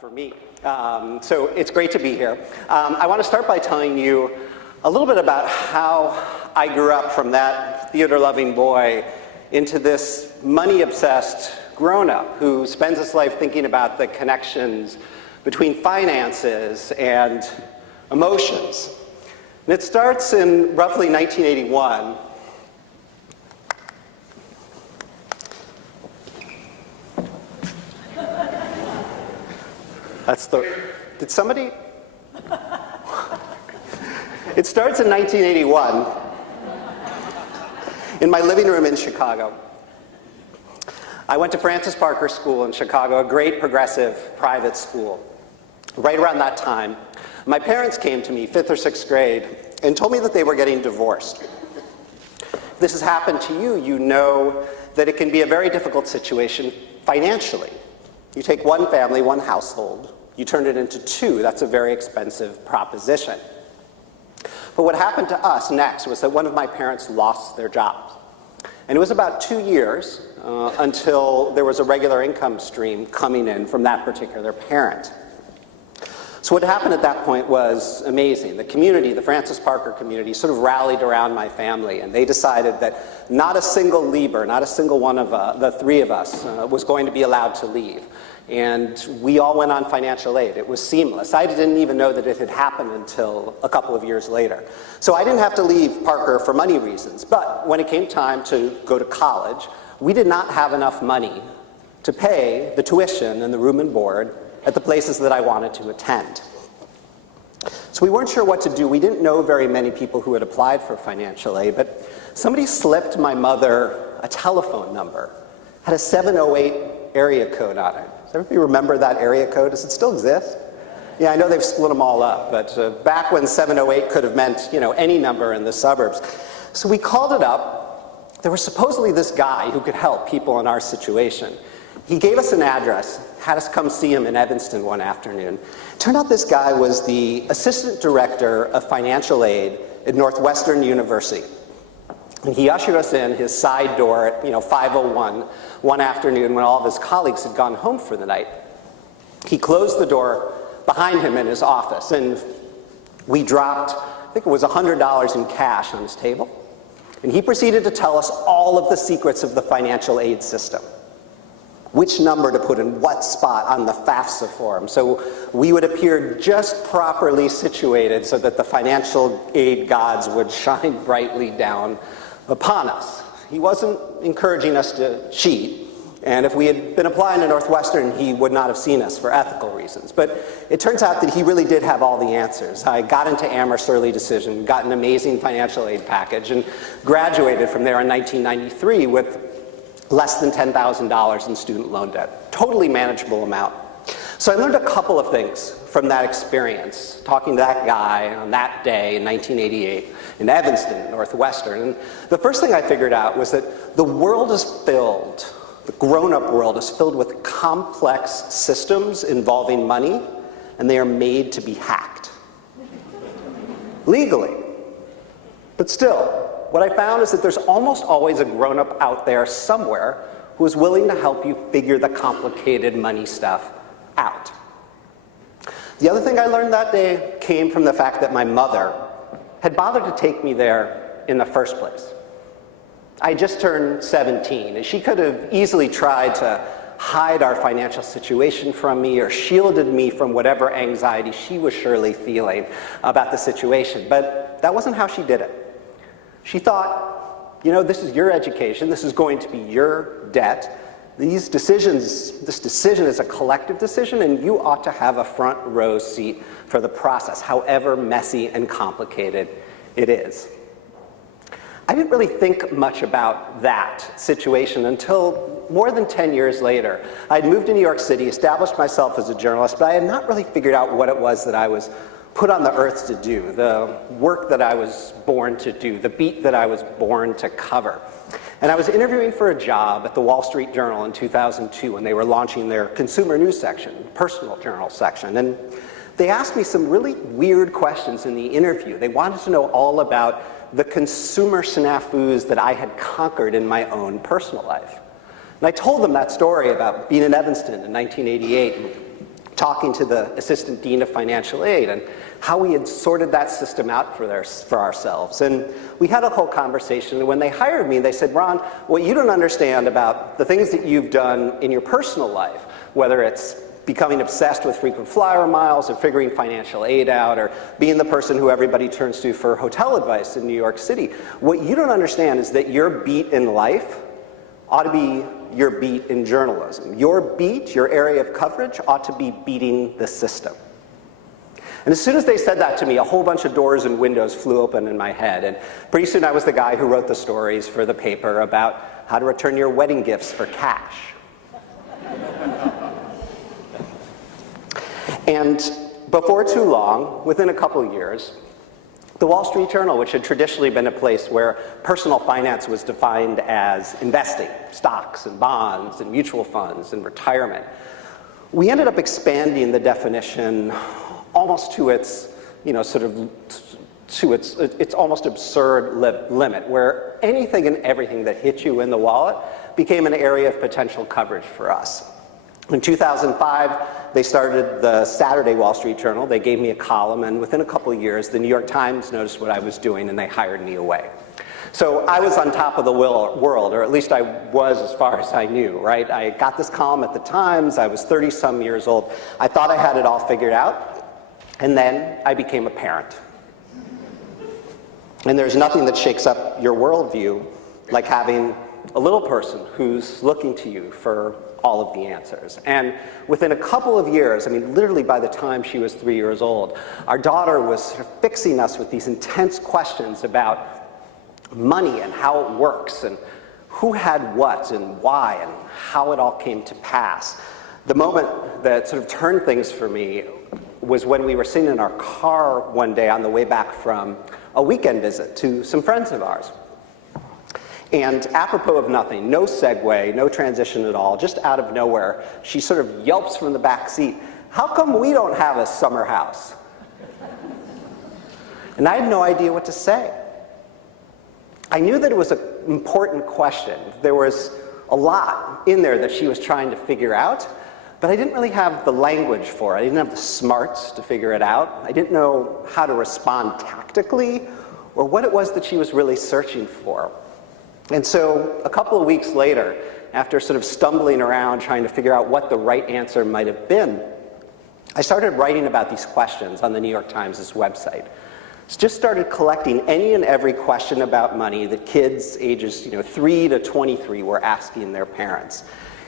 for me. So it's great to be here. I want to start by telling you a little bit about how I grew up from that theater-loving boy into this money-obsessed grown-up who spends his life thinking about the connections between finances and emotions. And it starts in roughly 1981. Did somebody? It starts in 1981 in my living room in Chicago. I went to Francis Parker School in Chicago, a great progressive private school. Right around that time, my parents came to me, 5th or 6th grade, and told me that they were getting divorced. If this has happened to you, you know that it can be a very difficult situation financially. You take one family, one household, you turn it into two. That's a very expensive proposition. But what happened to us next was that one of my parents lost their jobs. And it was about 2 years until there was a regular income stream coming in from that particular parent. So what happened at that point was amazing. The community, the Francis Parker community, sort of rallied around my family, and they decided that not a single Lieber, not a single one of the three of us was going to be allowed to leave. And we all went on financial aid. It was seamless. I didn't even know that it had happened until a couple of years later. So I didn't have to leave Parker for money reasons. But when it came time to go to college, we did not have enough money to pay the tuition and the room and board at the places that I wanted to attend. So we weren't sure what to do. We didn't know very many people who had applied for financial aid, but somebody slipped my mother a telephone number. It had a 708 area code on it. Does everybody remember that area code? Does it still exist? Yeah, I know they've split them all up, but back when 708 could have meant, any number in the suburbs. So we called it up. There was supposedly this guy who could help people in our situation. He gave us an address, had us come see him in Evanston one afternoon. Turned out this guy was the assistant director of financial aid at Northwestern University. And he ushered us in his side door at 5:01 one afternoon when all of his colleagues had gone home for the night. He closed the door behind him in his office, and we dropped, I think it was $100 in cash on his table. And he proceeded to tell us all of the secrets of the financial aid system. Which number to put in what spot on the FAFSA form, so we would appear just properly situated so that the financial aid gods would shine brightly down upon us. He wasn't encouraging us to cheat, and if we had been applying to Northwestern, he would not have seen us for ethical reasons. But it turns out that he really did have all the answers. I got into Amherst early decision, got an amazing financial aid package, and graduated from there in 1993 with less than $10,000 in student loan debt. Totally manageable amount. So I learned a couple of things from that experience, talking to that guy on that day in 1988 in Evanston, Northwestern. And the first thing I figured out was that the world is filled, the grown-up world is filled with complex systems involving money, and they are made to be hacked. Legally. But still, what I found is that there's almost always a grown-up out there somewhere who is willing to help you figure the complicated money stuff out. The other thing I learned that day came from the fact that my mother had bothered to take me there in the first place. I just turned 17, and she could have easily tried to hide our financial situation from me or shielded me from whatever anxiety she was surely feeling about the situation, but that wasn't how she did it. She thought, this is your education, this is going to be your debt. This decision is a collective decision, and you ought to have a front row seat for the process, however messy and complicated it is. I didn't really think much about that situation until more than 10 years later. I'd moved to New York City, established myself as a journalist, but I had not really figured out what it was that I was put on the earth to do, the work that I was born to do, the beat that I was born to cover. And I was interviewing for a job at the Wall Street Journal in 2002 when they were launching their consumer news section, personal journal section. And they asked me some really weird questions in the interview. They wanted to know all about the consumer snafus that I had conquered in my own personal life. And I told them that story about being in Evanston in 1988, talking to the assistant dean of financial aid and how we had sorted that system out for ourselves. And we had a whole conversation, and when they hired me, they said, Ron, what you don't understand about the things that you've done in your personal life, whether it's becoming obsessed with frequent flyer miles or figuring financial aid out or being the person who everybody turns to for hotel advice in New York City, what you don't understand is that your beat in life ought to be your beat in journalism. Your beat, your area of coverage, ought to be beating the system. And as soon as they said that to me, a whole bunch of doors and windows flew open in my head. And pretty soon I was the guy who wrote the stories for the paper about how to return your wedding gifts for cash. And before too long, within a couple of years, the Wall Street Journal, which had traditionally been a place where personal finance was defined as investing, stocks and bonds and mutual funds and retirement, we ended up expanding the definition almost to its, its almost absurd limit, where anything and everything that hit you in the wallet became an area of potential coverage for us. In 2005, they started the Saturday Wall Street Journal. They gave me a column, and within a couple of years, the New York Times noticed what I was doing, and they hired me away. So I was on top of the world, or at least I was as far as I knew, right? I got this column at the Times. I was 30-some years old. I thought I had it all figured out, and then I became a parent. And there's nothing that shakes up your worldview like having a little person who's looking to you for all of the answers. And within a couple of years, I mean, literally by the time she was 3 years old, our daughter was sort of fixing us with these intense questions about money and how it works and who had what and why and how it all came to pass. The moment that sort of turned things for me was when we were sitting in our car one day on the way back from a weekend visit to some friends of ours. And apropos of nothing, no segue, no transition at all, just out of nowhere, she sort of yelps from the back seat, "How come we don't have a summer house?" And I had no idea what to say. I knew that it was an important question. There was a lot in there that she was trying to figure out, but I didn't really have the language for it. I didn't have the smarts to figure it out. I didn't know how to respond tactically or what it was that she was really searching for. And so a couple of weeks later, after sort of stumbling around trying to figure out what the right answer might have been, I started writing about these questions on the New York Times' website. Just started collecting any and every question about money that kids ages 3 to 23 were asking their parents.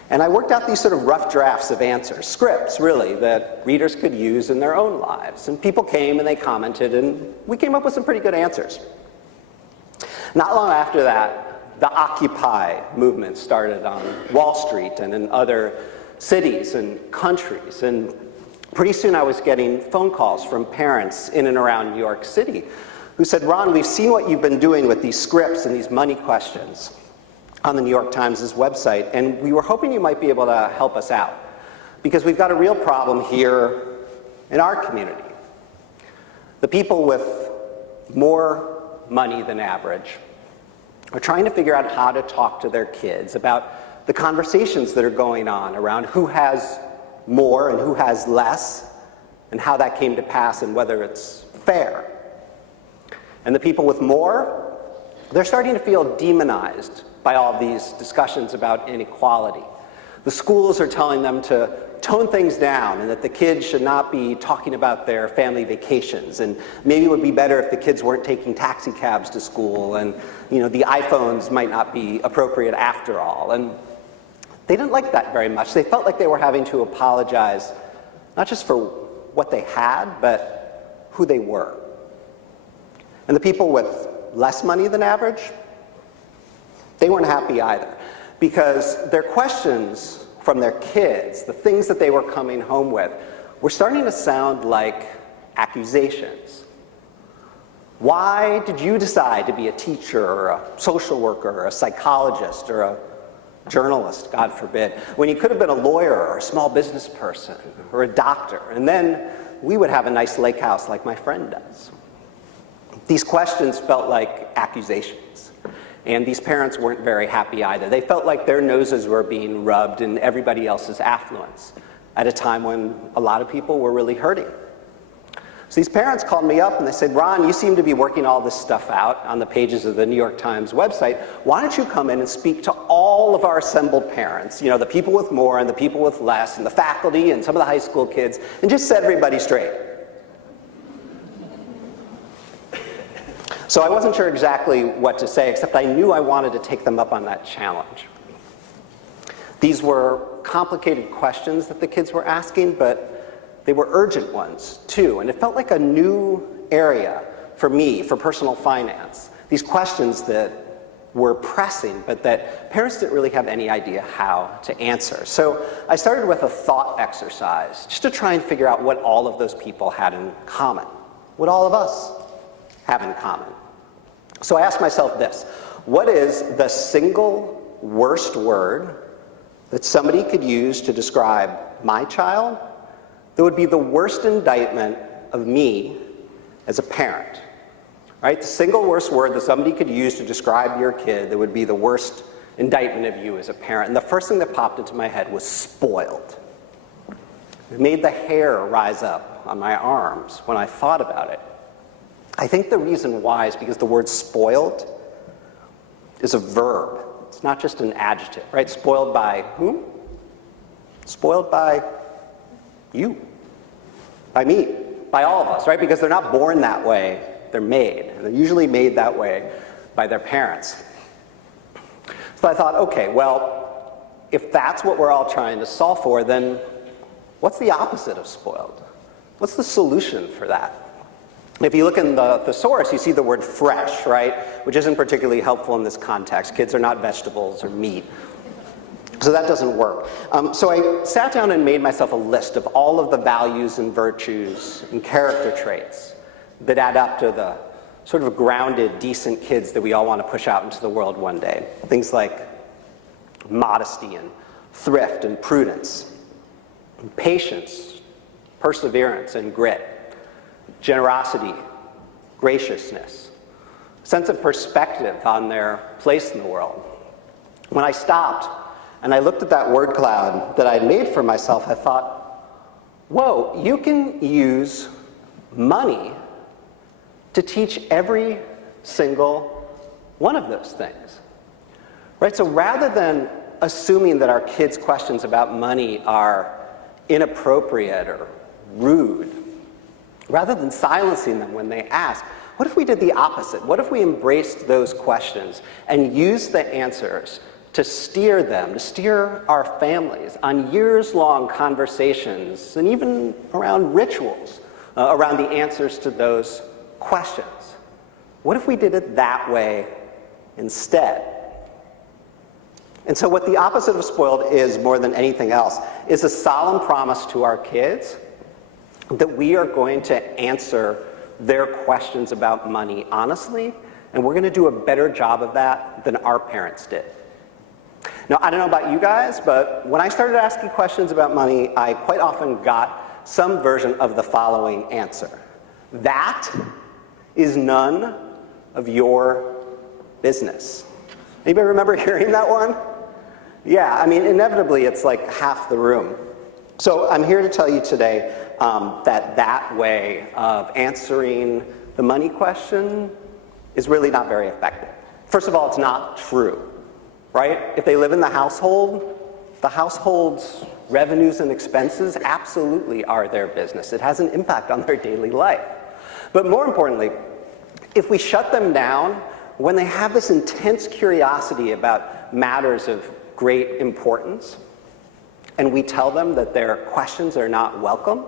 And I worked out these sort of rough drafts of answers, scripts really, that readers could use in their own lives. And people came and they commented, and we came up with some pretty good answers. Not long after that, the Occupy movement started on Wall Street and in other cities and countries. And pretty soon I was getting phone calls from parents in and around New York City who said, "Ron, we've seen what you've been doing with these scripts and these money questions on the New York Times' website, and we were hoping you might be able to help us out because we've got a real problem here in our community. The people with more money than average are trying to figure out how to talk to their kids about the conversations that are going on around who has more and who has less and how that came to pass and whether it's fair. And the people with more, they're starting to feel demonized by all these discussions about inequality. The schools are telling them to tone things down and that the kids should not be talking about their family vacations, and maybe it would be better if the kids weren't taking taxi cabs to school, and the iPhones might not be appropriate after all. And they didn't like that very much. They felt like they were having to apologize not just for what they had, but who they were. And the people with less money than average, they weren't happy either, because their questions from their kids, the things that they were coming home with, were starting to sound like accusations. Why did you decide to be a teacher or a social worker or a psychologist or a journalist, God forbid, when you could have been a lawyer or a small business person or a doctor, and then we would have a nice lake house like my friend does? These questions felt like accusations. And these parents weren't very happy either. They felt like their noses were being rubbed in everybody else's affluence. at a time when a lot of people were really hurting. So these parents called me up and they said, Ron, you seem to be working all this stuff out on the pages of the New York Times website. Why don't you come in and speak to all of our assembled parents, you know, the people with more and the people with less, and the faculty and some of the high school kids, and just set everybody straight. So I wasn't sure exactly what to say, except I knew I wanted to take them up on that challenge. These were complicated questions that the kids were asking, but they were urgent ones, too, and it felt like a new area for me, for personal finance. These questions that were pressing, but that parents didn't really have any idea how to answer. So I started with a thought exercise, just to try and figure out what all of those people had in common, what all of us have in common. So I asked myself this: what is the single worst word that somebody could use to describe my child that would be the worst indictment of me as a parent? Right? The single worst word that somebody could use to describe your kid that would be the worst indictment of you as a parent. And the first thing that popped into my head was spoiled. It made the hair rise up on my arms when I thought about it. I think the reason why is because the word spoiled is a verb. It's not just an adjective, right? Spoiled by whom? Spoiled by you, by me, by all of us, right? Because they're not born that way, they're made. And they're usually made that way by their parents. So I thought, okay, well, if that's what we're all trying to solve for, then what's the opposite of spoiled? What's the solution for that? If you look in the thesaurus, you see the word fresh, right? Which isn't particularly helpful in this context. Kids are not vegetables or meat. So that doesn't work. So I sat down and made myself a list of all of the values and virtues and character traits that add up to the sort of grounded, decent kids that we all want to push out into the world one day. Things like modesty and thrift and prudence, and patience, perseverance and grit, generosity, graciousness, sense of perspective on their place in the world. When I stopped and I looked at that word cloud that I'd made for myself, I thought, whoa, you can use money to teach every single one of those things, right? So rather than assuming that our kids' questions about money are inappropriate or rude, rather than silencing them when they ask, what if we did the opposite? What if we embraced those questions and used the answers to steer them, to steer our families on years-long conversations and even around rituals around the answers to those questions? What if we did it that way instead? And so what the opposite of spoiled is, more than anything else, is a solemn promise to our kids that we are going to answer their questions about money honestly, and we're going to do a better job of that than our parents did. Now, I don't know about you guys, but when I started asking questions about money, I quite often got some version of the following answer: that is none of your business. Anybody remember hearing that one? Yeah, I mean, inevitably, it's like half the room. So I'm here to tell you today that way of answering the money question is really not very effective. First of all, it's not true, right? If they live in the household's revenues and expenses absolutely are their business. It has an impact on their daily life. But more importantly, if we shut them down when they have this intense curiosity about matters of great importance, and we tell them that their questions are not welcome,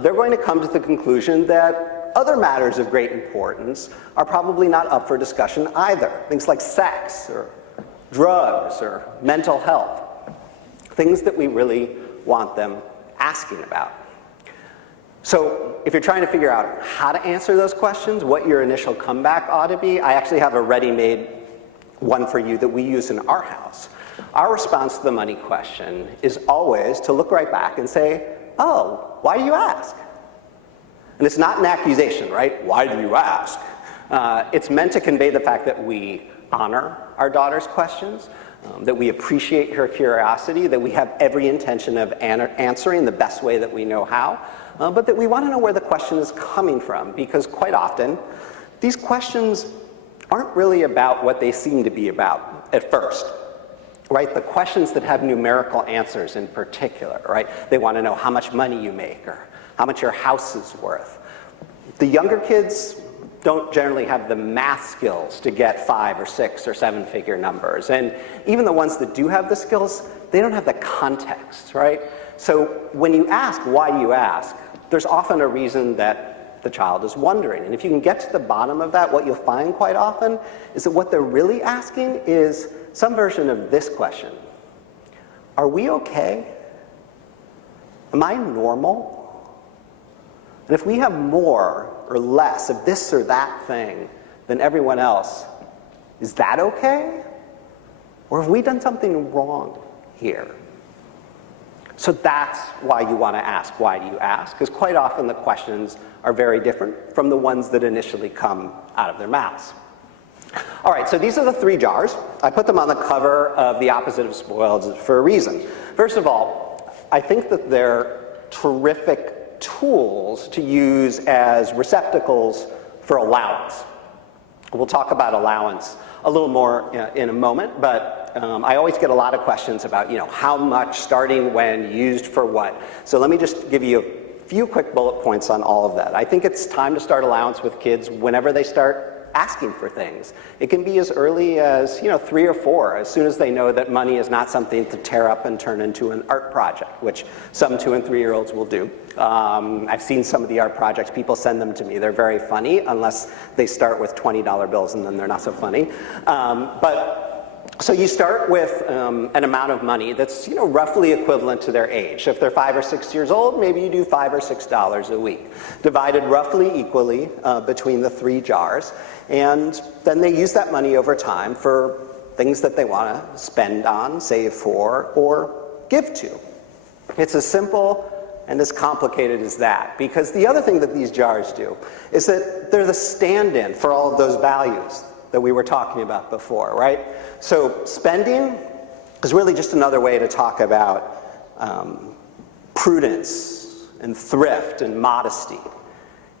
they're going to come to the conclusion that other matters of great importance are probably not up for discussion either. Things like sex or drugs or mental health. Things that we really want them asking about. So if you're trying to figure out how to answer those questions, what your initial comeback ought to be, I actually have a ready-made one for you that we use in our house. Our response to the money question is always to look right back and say, oh, why do you ask? And it's not an accusation, right? Why do you ask? It's meant to convey the fact that we honor our daughter's questions, that we appreciate her curiosity, that we have every intention of answering the best way that we know how, but that we want to know where the question is coming from, because quite often, these questions aren't really about what they seem to be about at first. Right, the questions that have numerical answers in particular, right? They want to know how much money you make or how much your house is worth. The younger kids don't generally have the math skills to get 5 or 6 or 7-figure numbers. And even the ones that do have the skills, they don't have the context, right? So when you ask, why do you ask? There's often a reason that the child is wondering. And if you can get to the bottom of that, what you'll find quite often is that what they're really asking is some version of this question. Are we okay? Am I normal? And if we have more or less of this or that thing than everyone else, is that okay? Or have we done something wrong here? So that's why you want to ask, why do you ask? Because quite often the questions are very different from the ones that initially come out of their mouths. All right, so these are the 3 jars. I put them on the cover of The Opposite of Spoiled for a reason. First of all, I think that they're terrific tools to use as receptacles for allowance. We'll talk about allowance a little more in a moment, but I always get a lot of questions about, how much, starting when, used for what. So let me just give you a few quick bullet points on all of that. I think it's time to start allowance with kids whenever they start asking for things. It can be as early as 3 or 4, as soon as they know that money is not something to tear up and turn into an art project, which some 2- and 3-year-olds will do. I've seen some of the art projects, people send them to me. They're very funny, unless they start with $20 bills and then they're not so funny. So you start with an amount of money that's roughly equivalent to their age. So if they're 5 or 6 years old, maybe you do $5 or $6 a week, divided roughly equally between the 3 jars. And then they use that money over time for things that they want to spend on, save for, or give to. It's as simple and as complicated as that, because the other thing that these jars do is that they're the stand-in for all of those values that we were talking about before, right? So spending is really just another way to talk about prudence and thrift and modesty.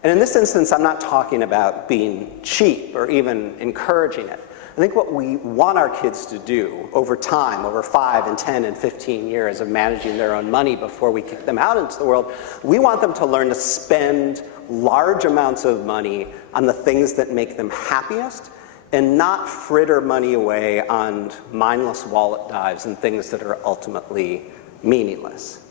And in this instance, I'm not talking about being cheap or even encouraging it. I think what we want our kids to do over time, over 5 and 10 and 15 years of managing their own money before we kick them out into the world, we want them to learn to spend large amounts of money on the things that make them happiest, and not fritter money away on mindless wallet dives and things that are ultimately meaningless.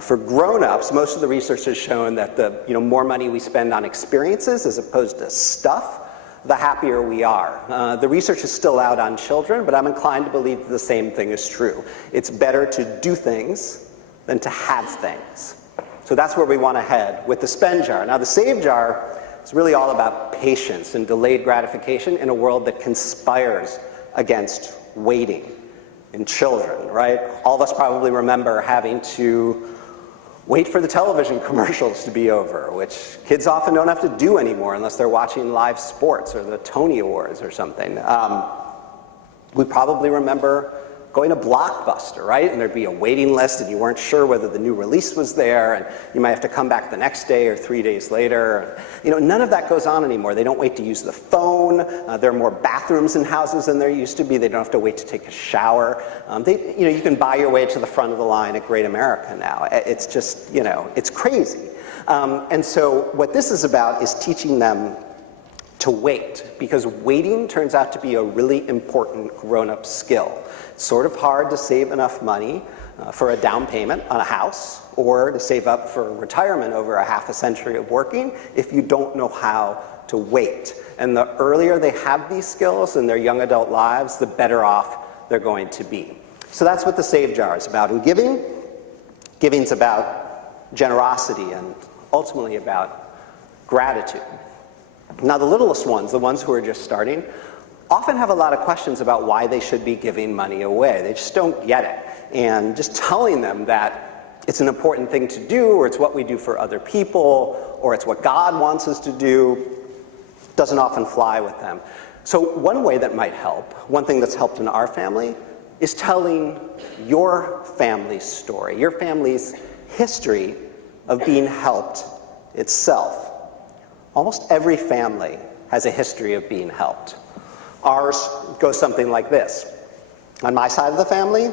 For grown-ups, most of the research has shown that the more money we spend on experiences as opposed to stuff, the happier we are. The research is still out on children, but I'm inclined to believe that the same thing is true. It's better to do things than to have things. So that's where we want to head with the spend jar. Now the save jar is really all about patience and delayed gratification in a world that conspires against waiting in children, right? All of us probably remember having to wait for the television commercials to be over, which kids often don't have to do anymore unless they're watching live sports or the Tony Awards or something. We probably remember going to Blockbuster, right? And there'd be a waiting list and you weren't sure whether the new release was there, and you might have to come back the next day or 3 days later. None of that goes on anymore. They don't wait to use the phone. There are more bathrooms in houses than there used to be. They don't have to wait to take a shower. You can buy your way to the front of the line at Great America now. It's just, it's crazy. And so what this is about is teaching them to wait, because waiting turns out to be a really important grown-up skill. It's sort of hard to save enough money for a down payment on a house, or to save up for retirement over a half a century of working if you don't know how to wait. And the earlier they have these skills in their young adult lives, the better off they're going to be. So that's what the save jar is about. And giving's about generosity and ultimately about gratitude. Now the littlest ones, the ones who are just starting, often have a lot of questions about why they should be giving money away. They just don't get it. And just telling them that it's an important thing to do, or it's what we do for other people, or it's what God wants us to do, doesn't often fly with them. So one way that might help, one thing that's helped in our family, is telling your family's story, your family's history of being helped itself. Almost every family has a history of being helped. Ours goes something like this. On my side of the family,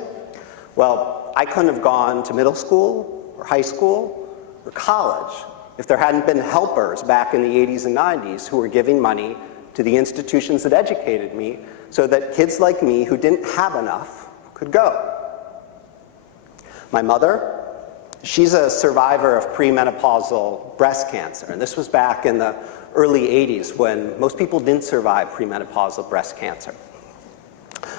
well, I couldn't have gone to middle school or high school or college if there hadn't been helpers back in the 80s and 90s who were giving money to the institutions that educated me so that kids like me who didn't have enough could go. My mother, she's a survivor of premenopausal breast cancer, and this was back in the early 80s when most people didn't survive premenopausal breast cancer.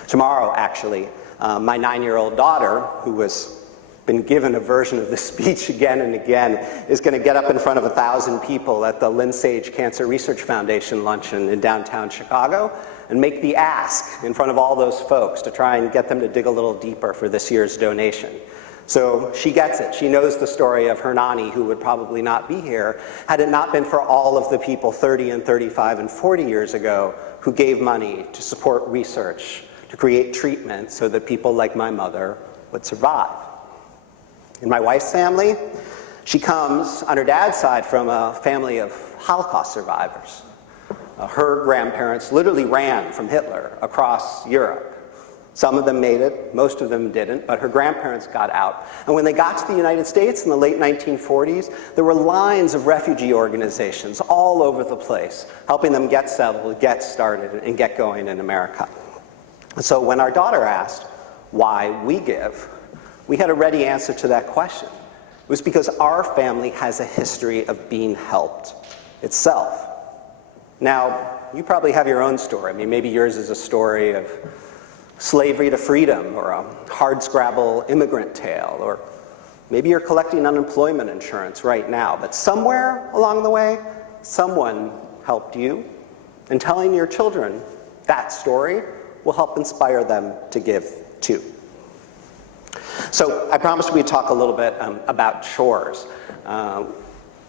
Tomorrow, actually, my 9-year-old daughter, who has been given a version of this speech again and again, is going to get up in front of 1,000 people at the Lynn Sage Cancer Research Foundation luncheon in downtown Chicago and make the ask in front of all those folks to try and get them to dig a little deeper for this year's donation. So she gets it. She knows the story of her nanny, who would probably not be here had it not been for all of the people 30 and 35 and 40 years ago who gave money to support research, to create treatment so that people like my mother would survive. In my wife's family, she comes on her dad's side from a family of Holocaust survivors. Her grandparents literally ran from Hitler across Europe. Some of them made it, most of them didn't, but her grandparents got out. And when they got to the United States in the late 1940s, there were lines of refugee organizations all over the place, helping them get settled, get started, and get going in America. So when our daughter asked why we give, we had a ready answer to that question. It was because our family has a history of being helped itself. Now, you probably have your own story. I mean, maybe yours is a story of slavery to freedom, or a hardscrabble immigrant tale, or maybe you're collecting unemployment insurance right now, but somewhere along the way, someone helped you, and telling your children that story will help inspire them to give too. So I promised we'd talk a little bit about chores.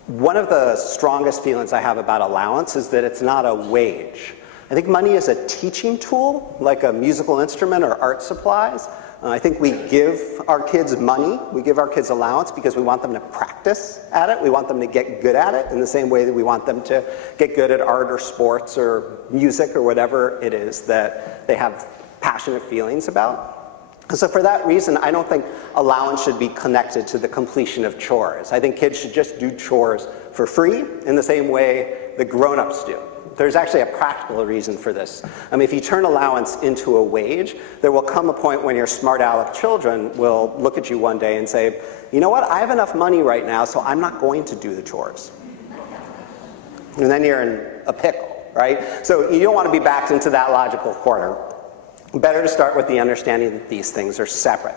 One of the strongest feelings I have about allowance is that it's not a wage. I think money is a teaching tool, like a musical instrument or art supplies. I think we give our kids money, we give our kids allowance because we want them to practice at it. We want them to get good at it in the same way that we want them to get good at art or sports or music or whatever it is that they have passionate feelings about. So for that reason, I don't think allowance should be connected to the completion of chores. I think kids should just do chores for free in the same way that grown-ups do. There's actually a practical reason for this. I mean, if you turn allowance into a wage, there will come a point when your smart aleck children will look at you one day and say, you know what, I have enough money right now, so I'm not going to do the chores. And then you're in a pickle, right? So you don't want to be backed into that logical corner. Better to start with the understanding that these things are separate.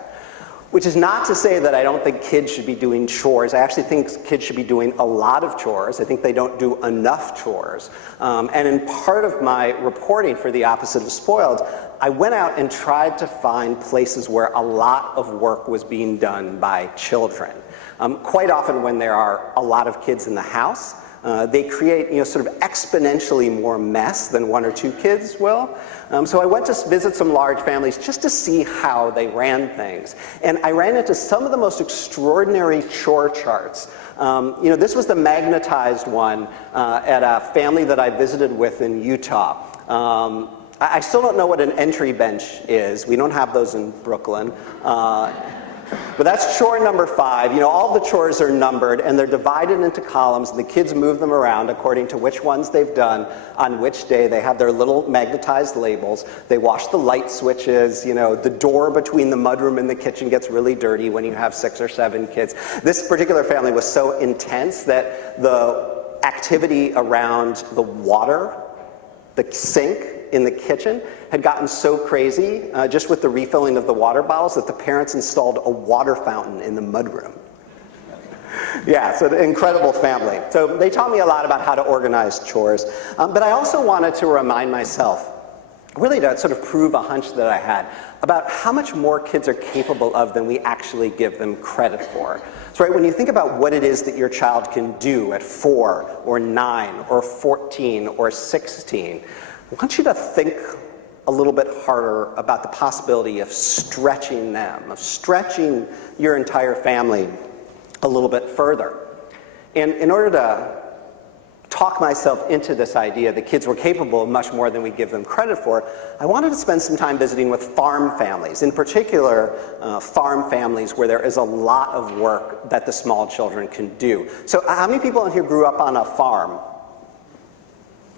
Which is not to say that I don't think kids should be doing chores. I actually think kids should be doing a lot of chores. I think they don't do enough chores. And in part of my reporting for The Opposite of Spoiled, I went out and tried to find places where a lot of work was being done by children. Quite often when there are a lot of kids in the house, they create, sort of exponentially more mess than one or two kids will. So I went to visit some large families just to see how they ran things. And I ran into some of the most extraordinary chore charts. This was the magnetized one at a family that I visited with in Utah. I still don't know what an entry bench is. We don't have those in Brooklyn. But that's chore number 5. All the chores are numbered and they're divided into columns, and the kids move them around according to which ones they've done on which day. They have their little magnetized labels. They wash the light switches. The door between the mudroom and the kitchen gets really dirty when you have 6 or 7 kids. This particular family was so intense that the activity around the water, the sink in the kitchen, had gotten so crazy just with the refilling of the water bottles that the parents installed a water fountain in the mudroom. Yeah, so an incredible family. So they taught me a lot about how to organize chores. But I also wanted to remind myself, really to sort of prove a hunch that I had, about how much more kids are capable of than we actually give them credit for. So right, when you think about what it is that your child can do at 4 or 9 or 14 or 16, I want you to think a little bit harder about the possibility of stretching them, of stretching your entire family a little bit further. And in order to talk myself into this idea that kids were capable of much more than we give them credit for, I wanted to spend some time visiting with farm families, in particular farm families where there is a lot of work that the small children can do. So how many people in here grew up on a farm?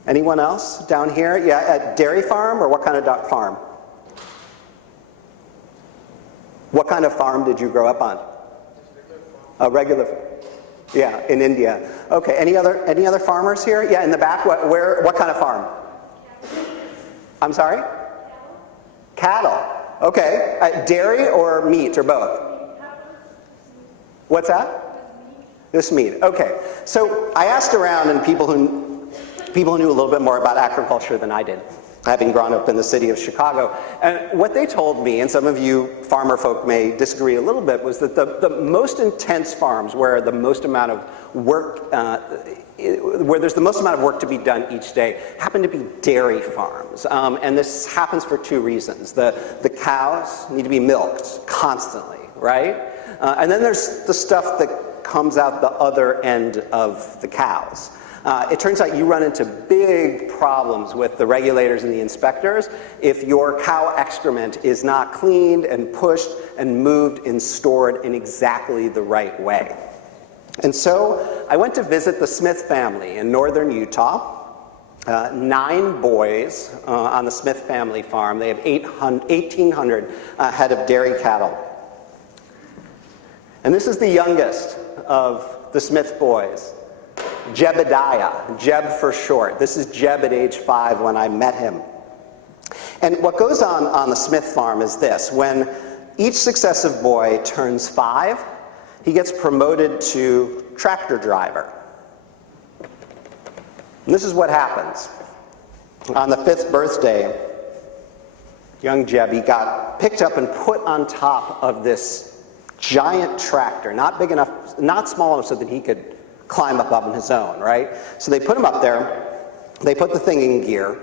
Anyone else down here? Yeah, a dairy farm, or what kind of farm? What kind of farm did you grow up on? A regular farm. Yeah, in India. Okay, any other farmers here? Yeah, in the back, what kind of farm? I'm sorry? Cattle. Okay, dairy or meat, or both? What's that? Just meat. Okay, so I asked around, and people who knew a little bit more about agriculture than I did, having grown up in the city of Chicago. And what they told me, and some of you farmer folk may disagree a little bit, was that the most intense farms where the most amount of work, where there's the most amount of work to be done each day, happen to be dairy farms. And this happens for two reasons. The cows need to be milked constantly, right? And then there's the stuff that comes out the other end of the cows. It turns out you run into big problems with the regulators and the inspectors if your cow excrement is not cleaned and pushed and moved and stored in exactly the right way. And so I went to visit the Smith family in northern Utah. 9 boys on the Smith family farm. They have 1,800 head of dairy cattle. And this is the youngest of the Smith boys. Jebediah, Jeb for short. This is Jeb at age 5 when I met him. And what goes on the Smith farm is this. When each successive boy turns 5, he gets promoted to tractor driver. And this is what happens. On the 5th birthday, young Jeb, he got picked up and put on top of this giant tractor, not big enough, not small enough so that he could climb up on his own, right? So they put him up there, they put the thing in gear,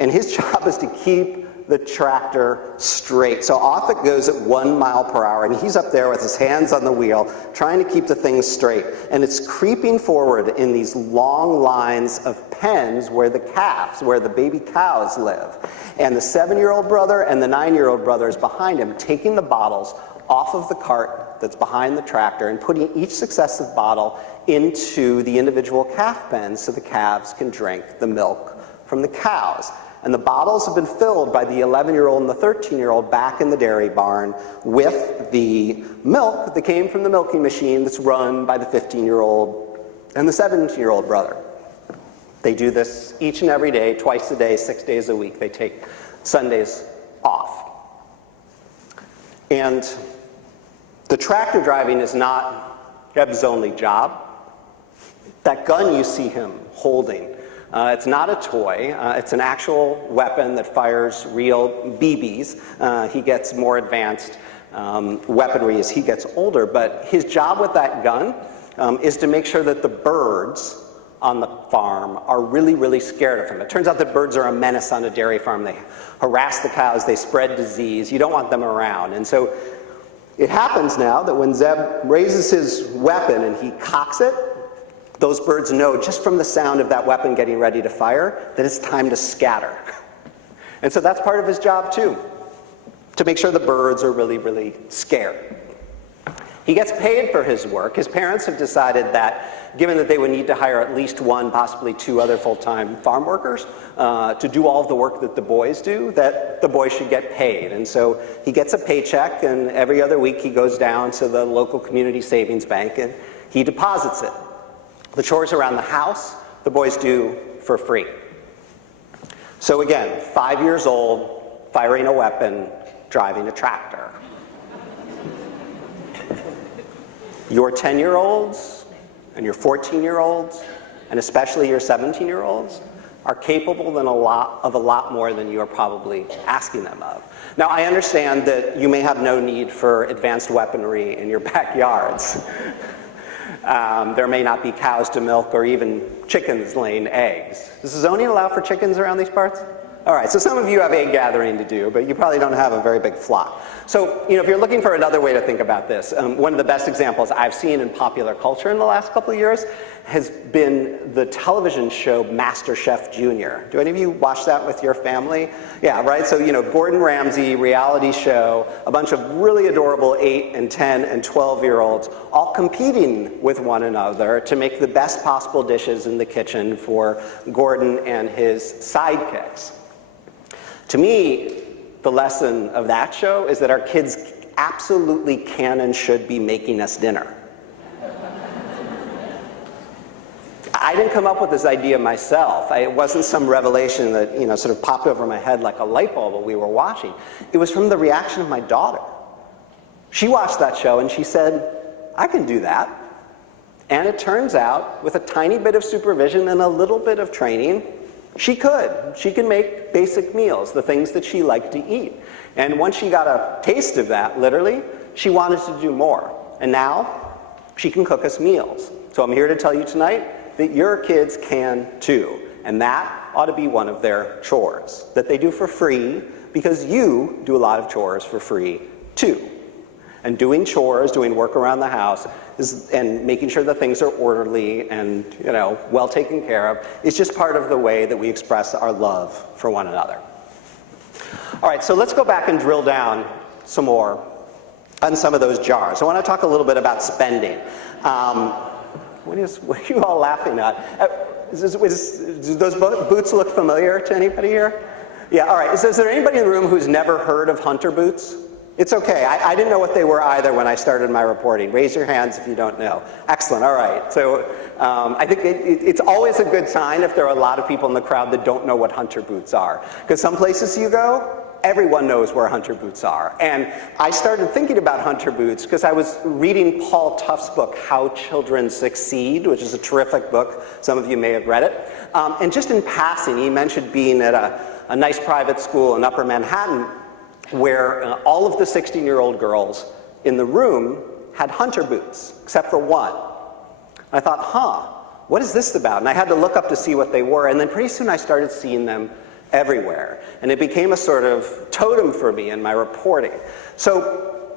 and his job is to keep the tractor straight. So off it goes at 1 mile per hour, and he's up there with his hands on the wheel, trying to keep the thing straight. And it's creeping forward in these long lines of pens where the calves, where the baby cows live. And the 7-year-old brother and the 9-year-old brother is behind him, taking the bottles off of the cart that's behind the tractor and putting each successive bottle into the individual calf pens so the calves can drink the milk from the cows. And the bottles have been filled by the 11-year-old and the 13-year-old back in the dairy barn with the milk that came from the milking machine that's run by the 15-year-old and the 17-year-old brother. They do this each and every day, twice a day, 6 days a week. They take Sundays off. And the tractor driving is not Jeb's only job. That gun you see him holding, it's not a toy. It's an actual weapon that fires real BBs. He gets more advanced weaponry as he gets older, but his job with that gun is to make sure that the birds on the farm are really, really scared of him. It turns out that birds are a menace on a dairy farm. They harass the cows, they spread disease. You don't want them around. And so it happens now that when Zeb raises his weapon and he cocks it, those birds know just from the sound of that weapon getting ready to fire that it's time to scatter. And so that's part of his job too, to make sure the birds are really, really scared. He gets paid for his work. His parents have decided that given that they would need to hire at least 1, possibly 2 other full-time farm workers to do all of the work that the boys do, that the boys should get paid. And so he gets a paycheck, and every other week he goes down to the local community savings bank and he deposits it. The chores around the house, the boys do for free. So again, 5 years old, firing a weapon, driving a tractor. Your 10-year-olds and your 14-year-olds, and especially your 17-year-olds, are capable of a lot more than you are probably asking them of. Now, I understand that you may have no need for advanced weaponry in your backyards. There may not be cows to milk or even chickens laying eggs. Does the zoning allow for chickens around these parts? All right, so some of you have egg gathering to do, but you probably don't have a very big flock. So, if you're looking for another way to think about this, one of the best examples I've seen in popular culture in the last couple of years has been the television show MasterChef Junior. Do any of you watch that with your family? Yeah, right? So, Gordon Ramsay, reality show, a bunch of really adorable 8 and 10 and 12-year-olds all competing with one another to make the best possible dishes in the kitchen for Gordon and his sidekicks. To me, the lesson of that show is that our kids absolutely can and should be making us dinner. I didn't come up with this idea myself. It wasn't some revelation that sort of popped over my head like a light bulb while we were watching. It was from the reaction of my daughter. She watched that show and she said, I can do that. And it turns out, with a tiny bit of supervision and a little bit of training, she could. She can make basic meals, the things that she liked to eat. And once she got a taste of that, literally, she wanted to do more. And now, she can cook us meals. So I'm here to tell you tonight that your kids can too. And that ought to be one of their chores that they do for free, because you do a lot of chores for free too. And doing chores, doing work around the house, and making sure that things are orderly and well taken care of is just part of the way that we express our love for one another. All right, so let's go back and drill down some more on some of those jars. I want to talk a little bit about spending. What are you all laughing at? Do those boots look familiar to anybody here? Yeah, all right. Is there anybody in the room who's never heard of hunter boots? It's okay. I didn't know what they were either when I started my reporting. Raise your hands if you don't know. Excellent. All right. So I think it's always a good sign if there are a lot of people in the crowd that don't know what hunter boots are. Because some places you go, everyone knows where hunter boots are. And I started thinking about hunter boots because I was reading Paul Tuff's book, How Children Succeed, which is a terrific book. Some of you may have read it. And just in passing, he mentioned being at a nice private school in Upper Manhattan where all of the 16-year-old girls in the room had hunter boots, except for one. I thought, what is this about? And I had to look up to see what they were, and then pretty soon I started seeing them everywhere. And it became a sort of totem for me in my reporting. So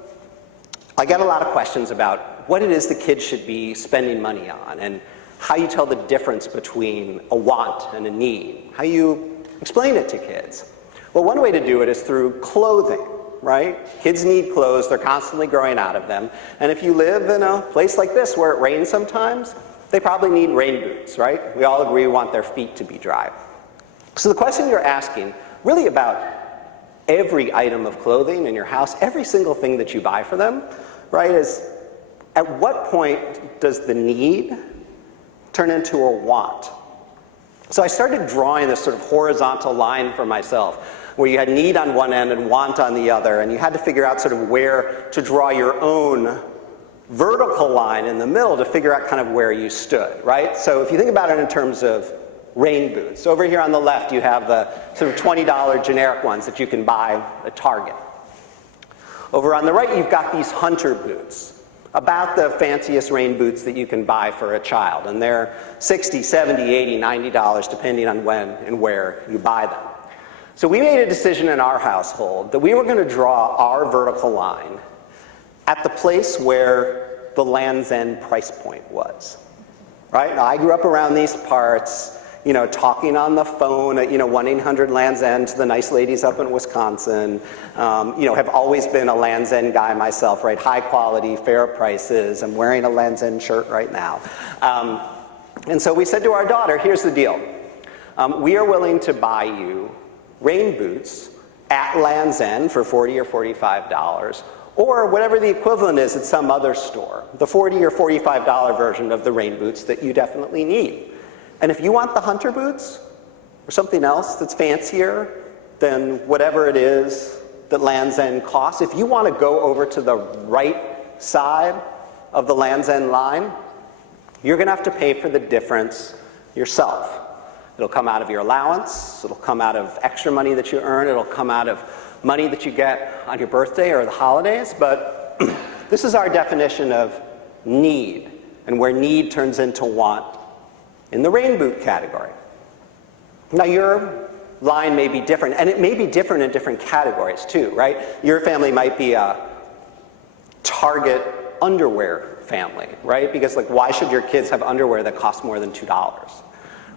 I get a lot of questions about what it is the kids should be spending money on, and how you tell the difference between a want and a need, how you explain it to kids. Well, one way to do it is through clothing, right? Kids need clothes. They're constantly growing out of them. And if you live in a place like this where it rains sometimes, they probably need rain boots, right? We all agree we want their feet to be dry. So the question you're asking, really about every item of clothing in your house, every single thing that you buy for them, right, is at what point does the need turn into a want? So I started drawing this sort of horizontal line for myself, where you had need on one end and want on the other, and you had to figure out sort of where to draw your own vertical line in the middle to figure out kind of where you stood, right? So if you think about it in terms of rain boots, over here on the left you have the sort of $20 generic ones that you can buy at Target. Over on the right you've got these hunter boots, about the fanciest rain boots that you can buy for a child, and they're $60, $70, $80, $90 depending on when and where you buy them. So we made a decision in our household that we were going to draw our vertical line at the place where the Land's End price point was, right? Now, I grew up around these parts, talking on the phone at, 1-800-Land's End to the nice ladies up in Wisconsin, have always been a Land's End guy myself, right? High quality, fair prices. I'm wearing a Land's End shirt right now. And so we said to our daughter, here's the deal. We are willing to buy you rain boots at Land's End for $40 or $45, or whatever the equivalent is at some other store, the $40 or $45 version of the rain boots that you definitely need. And if you want the hunter boots, or something else that's fancier than whatever it is that Land's End costs, if you want to go over to the right side of the Land's End line, you're going to have to pay for the difference yourself. It'll come out of your allowance, it'll come out of extra money that you earn, it'll come out of money that you get on your birthday or the holidays, but this is our definition of need, and where need turns into want in the rain boot category. Now you're line may be different, and it may be different in different categories too, right? Your family might be a Target underwear family, right? Because like, why should your kids have underwear that costs more than $2,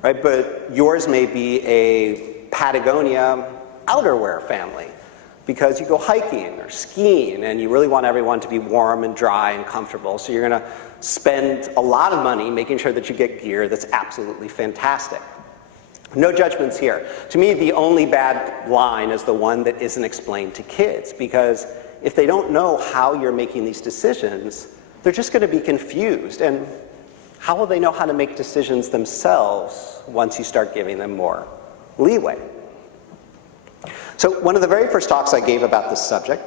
right? But yours may be a Patagonia outerwear family, because you go hiking or skiing and you really want everyone to be warm and dry and comfortable. So you're going to spend a lot of money making sure that you get gear that's absolutely fantastic. No judgments here. To me, the only bad line is the one that isn't explained to kids, because if they don't know how you're making these decisions, they're just going to be confused. And how will they know how to make decisions themselves once you start giving them more leeway? So one of the very first talks I gave about this subject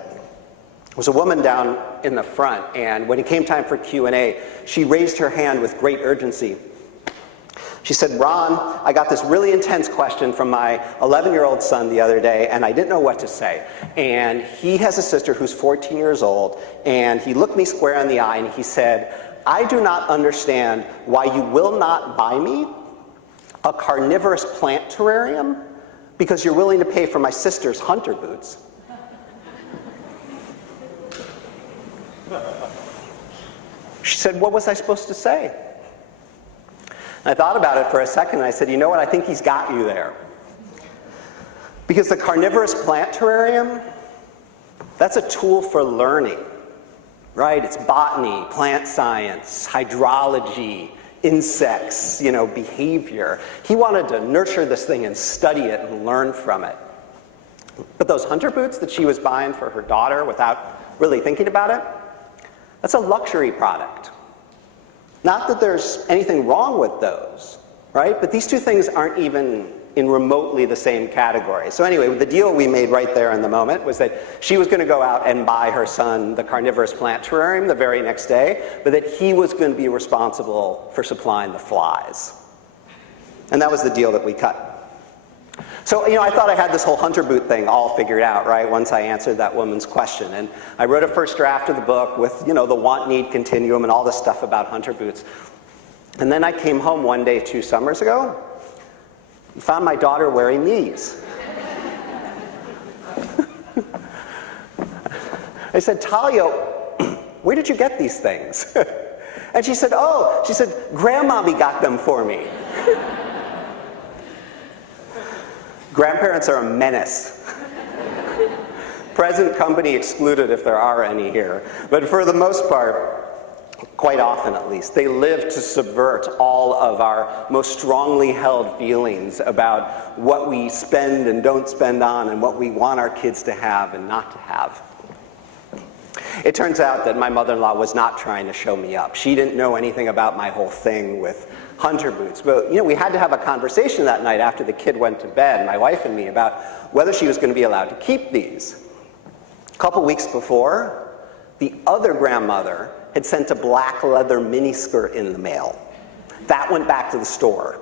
was a woman down in the front, and when it came time for Q&A, she raised her hand with great urgency. She said, "Ron, I got this really intense question from my 11-year-old son the other day, and I didn't know what to say. And he has a sister who's 14 years old, and he looked me square in the eye and he said, 'I do not understand why you will not buy me a carnivorous plant terrarium because you're willing to pay for my sister's hunter boots.'" She said, "What was I supposed to say?" And I thought about it for a second, and I said, you know what, I think he's got you there. Because the carnivorous plant terrarium, that's a tool for learning, right? It's botany, plant science, hydrology, insects, behavior. He wanted to nurture this thing and study it and learn from it. But those hunter boots that she was buying for her daughter without really thinking about it, that's a luxury product. Not that there's anything wrong with those, right? But these two things aren't even in remotely the same category. So anyway, the deal we made right there in the moment was that she was going to go out and buy her son the carnivorous plant terrarium the very next day, but that he was going to be responsible for supplying the flies. And that was the deal that we cut. So, I thought I had this whole hunter boot thing all figured out, right, once I answered that woman's question. And I wrote a first draft of the book with, the want-need continuum and all this stuff about hunter boots. And then I came home one day 2 summers ago and found my daughter wearing these. I said, "Talia, where did you get these things?" And she said, "Grandmommy got them for me." Grandparents are a menace. Present company excluded if there are any here. But for the most part, quite often at least, they live to subvert all of our most strongly held feelings about what we spend and don't spend on and what we want our kids to have and not to have. It turns out that my mother-in-law was not trying to show me up. She didn't know anything about my whole thing with hunter boots. But, we had to have a conversation that night after the kid went to bed, my wife and me, about whether she was going to be allowed to keep these. A couple weeks before, the other grandmother had sent a black leather miniskirt in the mail. That went back to the store.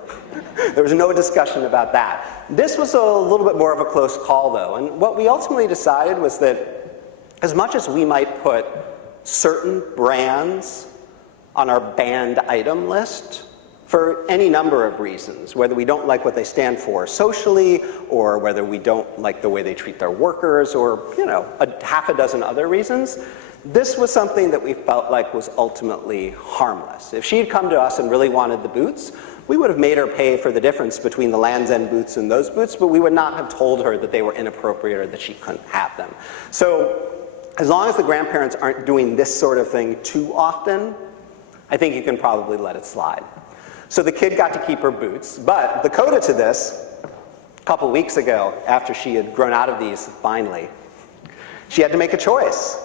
There was no discussion about that. This was a little bit more of a close call, though. And what we ultimately decided was that as much as we might put certain brands on our banned item list, for any number of reasons, whether we don't like what they stand for socially, or whether we don't like the way they treat their workers, or half a dozen other reasons, this was something that we felt like was ultimately harmless. If she had come to us and really wanted the boots, we would have made her pay for the difference between the Land's End boots and those boots, but we would not have told her that they were inappropriate or that she couldn't have them. So as long as the grandparents aren't doing this sort of thing too often, I think you can probably let it slide. So the kid got to keep her boots, but the coda to this, a couple weeks ago, after she had grown out of these finally, she had to make a choice.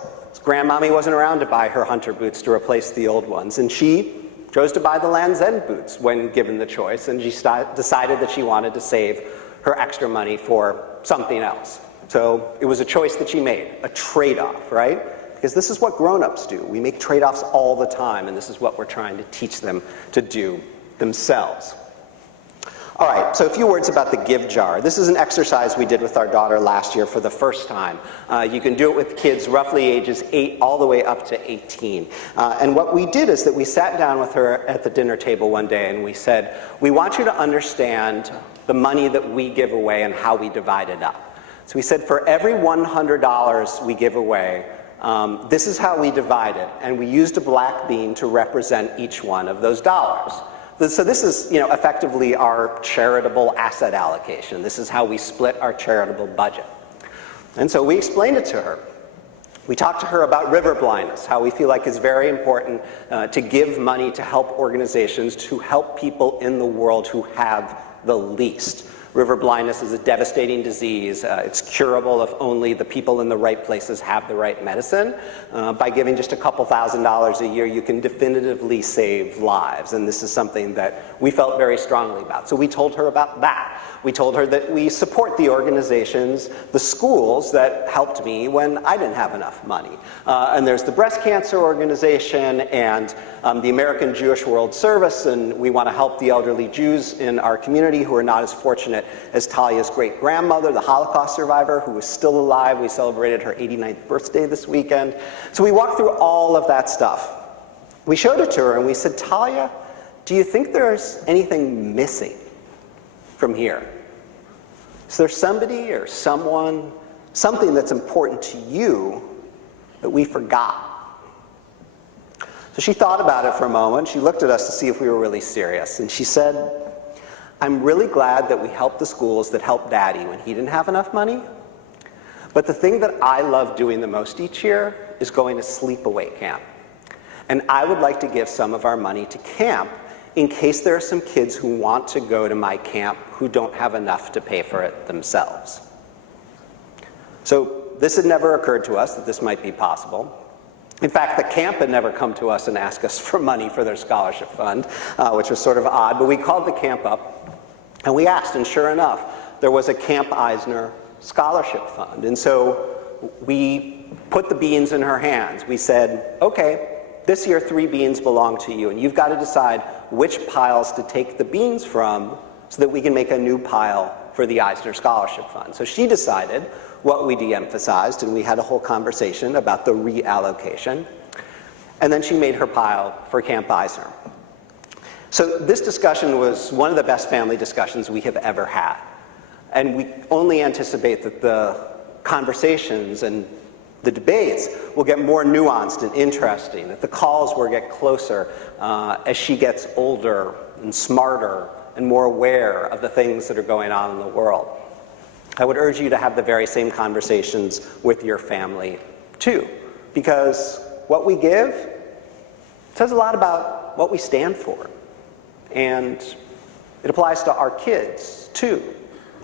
Grandmommy wasn't around to buy her hunter boots to replace the old ones, and she chose to buy the Land's End boots when given the choice, and she decided that she wanted to save her extra money for something else. So it was a choice that she made, a trade-off, right? Because this is what grown-ups do. We make trade-offs all the time, and this is what we're trying to teach them to do themselves. All right, so a few words about the give jar. This is an exercise we did with our daughter last year for the first time. You can do it with kids roughly ages 8 all the way up to 18. And what we did is that we sat down with her at the dinner table one day and we said, we want you to understand the money that we give away and how we divide it up. So we said for every $100 we give away, this is how we divide it. And we used a black bean to represent each one of those dollars. So this is, effectively our charitable asset allocation. This is how we split our charitable budget. And so we explained it to her. We talked to her about river blindness, how we feel like it's very important to give money to help organizations to help people in the world who have the least. River blindness is a devastating disease. It's curable if only the people in the right places have the right medicine. By giving just a couple $1,000s a year, you can definitively save lives. And this is something that we felt very strongly about. So we told her about that. We told her that we support the organizations, the schools that helped me when I didn't have enough money. And there's the breast cancer organization and the American Jewish World Service, and we want to help the elderly Jews in our community who are not as fortunate as Talia's great-grandmother, the Holocaust survivor, who is still alive. We celebrated her 89th birthday this weekend. So we walked through all of that stuff. We showed it to her and we said, Talia, do you think there's anything missing from here? Is there somebody or someone, something that's important to you that we forgot? So she thought about it for a moment. She looked at us to see if we were really serious. And she said, I'm really glad that we helped the schools that helped Daddy when he didn't have enough money. But the thing that I love doing the most each year is going to sleepaway camp. And I would like to give some of our money to camp in case there are some kids who want to go to my camp who don't have enough to pay for it themselves. So this had never occurred to us that this might be possible. In fact, the camp had never come to us and asked us for money for their scholarship fund, which was sort of odd, but we called the camp up and we asked, and sure enough, there was a Camp Eisner scholarship fund. And so we put the beans in her hands. We said, okay, this year 3 beans belong to you, and you've got to decide which piles to take the beans from so that we can make a new pile for the Eisner Scholarship Fund. So she decided what we de-emphasized, and we had a whole conversation about the reallocation. And then she made her pile for Camp Eisner. So this discussion was one of the best family discussions we have ever had. And we only anticipate that the conversations and the debates will get more nuanced and interesting, that the calls will get closer as she gets older and smarter and more aware of the things that are going on in the world. I would urge you to have the very same conversations with your family too, because what we give says a lot about what we stand for. And it applies to our kids too.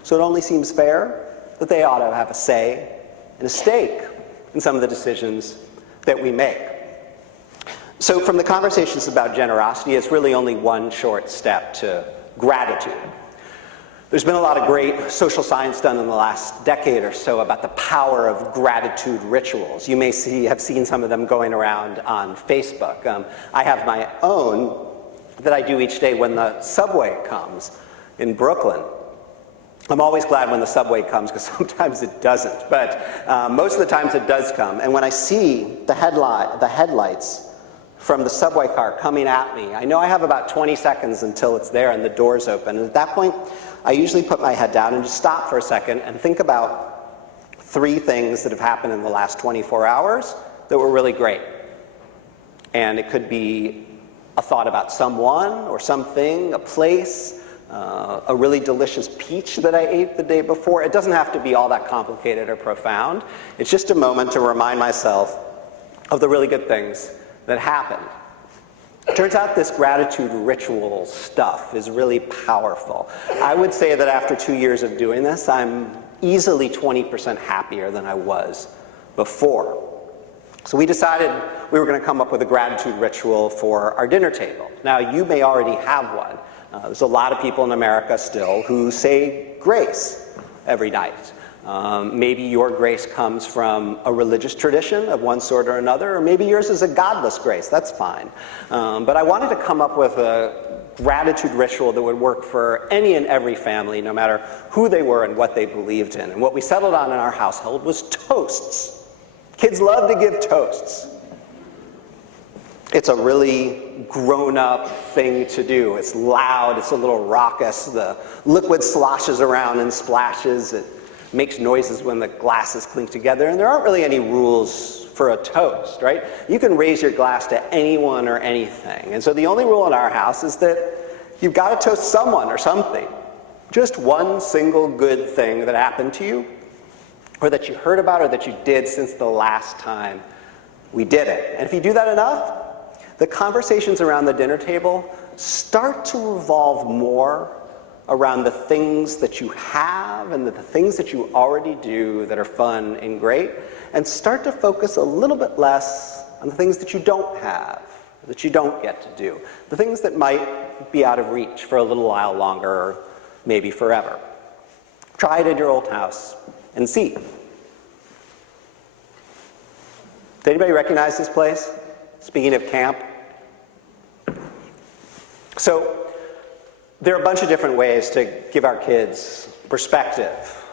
So it only seems fair that they ought to have a say and a stake in some of the decisions that we make. So from the conversations about generosity, it's really only one short step to gratitude. There's been a lot of great social science done in the last decade or so about the power of gratitude rituals. You may have seen some of them going around on Facebook. I have my own that I do each day when the subway comes in Brooklyn. I'm always glad when the subway comes because sometimes it doesn't, but most of the times it does come. And when I see the headlights from the subway car coming at me, I know I have about 20 seconds until it's there and the doors open. And at that point, I usually put my head down and just stop for a second and think about 3 things that have happened in the last 24 hours that were really great. And it could be a thought about someone or something, a place, a really delicious peach that I ate the day before. It doesn't have to be all that complicated or profound. It's just a moment to remind myself of the really good things that happened. It turns out this gratitude ritual stuff is really powerful. I would say that after 2 years of doing this, I'm easily 20% happier than I was before. So we decided we were going to come up with a gratitude ritual for our dinner table. Now, you may already have one. There's a lot of people in America still who say grace every night. Maybe your grace comes from a religious tradition of one sort or another, or maybe yours is a godless grace. That's fine. But I wanted to come up with a gratitude ritual that would work for any and every family, no matter who they were and what they believed in. And what we settled on in our household was toasts. Kids love to give toasts. It's a really grown-up thing to do. It's loud, it's a little raucous, the liquid sloshes around and splashes, it makes noises when the glasses clink together, and there aren't really any rules for a toast, right? You can raise your glass to anyone or anything, and so the only rule in our house is that you've got to toast someone or something. Just one single good thing that happened to you, or that you heard about, or that you did since the last time we did it. And if you do that enough, the conversations around the dinner table start to revolve more around the things that you have and the things that you already do that are fun and great, and start to focus a little bit less on the things that you don't have, that you don't get to do, the things that might be out of reach for a little while longer, or maybe forever. Try it in your old house and see. Did anybody recognize this place? Speaking of camp. So there are a bunch of different ways to give our kids perspective.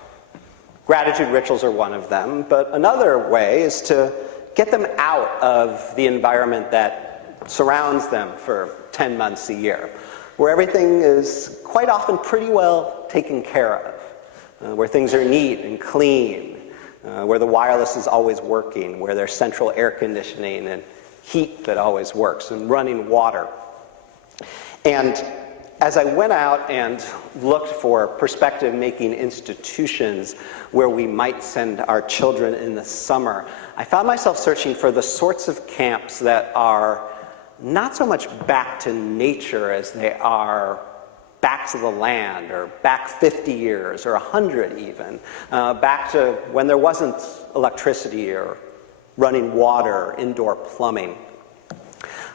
Gratitude rituals are one of them, but another way is to get them out of the environment that surrounds them for 10 months a year, where everything is quite often pretty well taken care of, where things are neat and clean, where the wireless is always working, where there's central air conditioning and heat that always works, and running water. And as I went out and looked for perspective-making institutions where we might send our children in the summer, I found myself searching for the sorts of camps that are not so much back to nature as they are back to the land, or back 50 years, or 100 even, back to when there wasn't electricity or running water, indoor plumbing.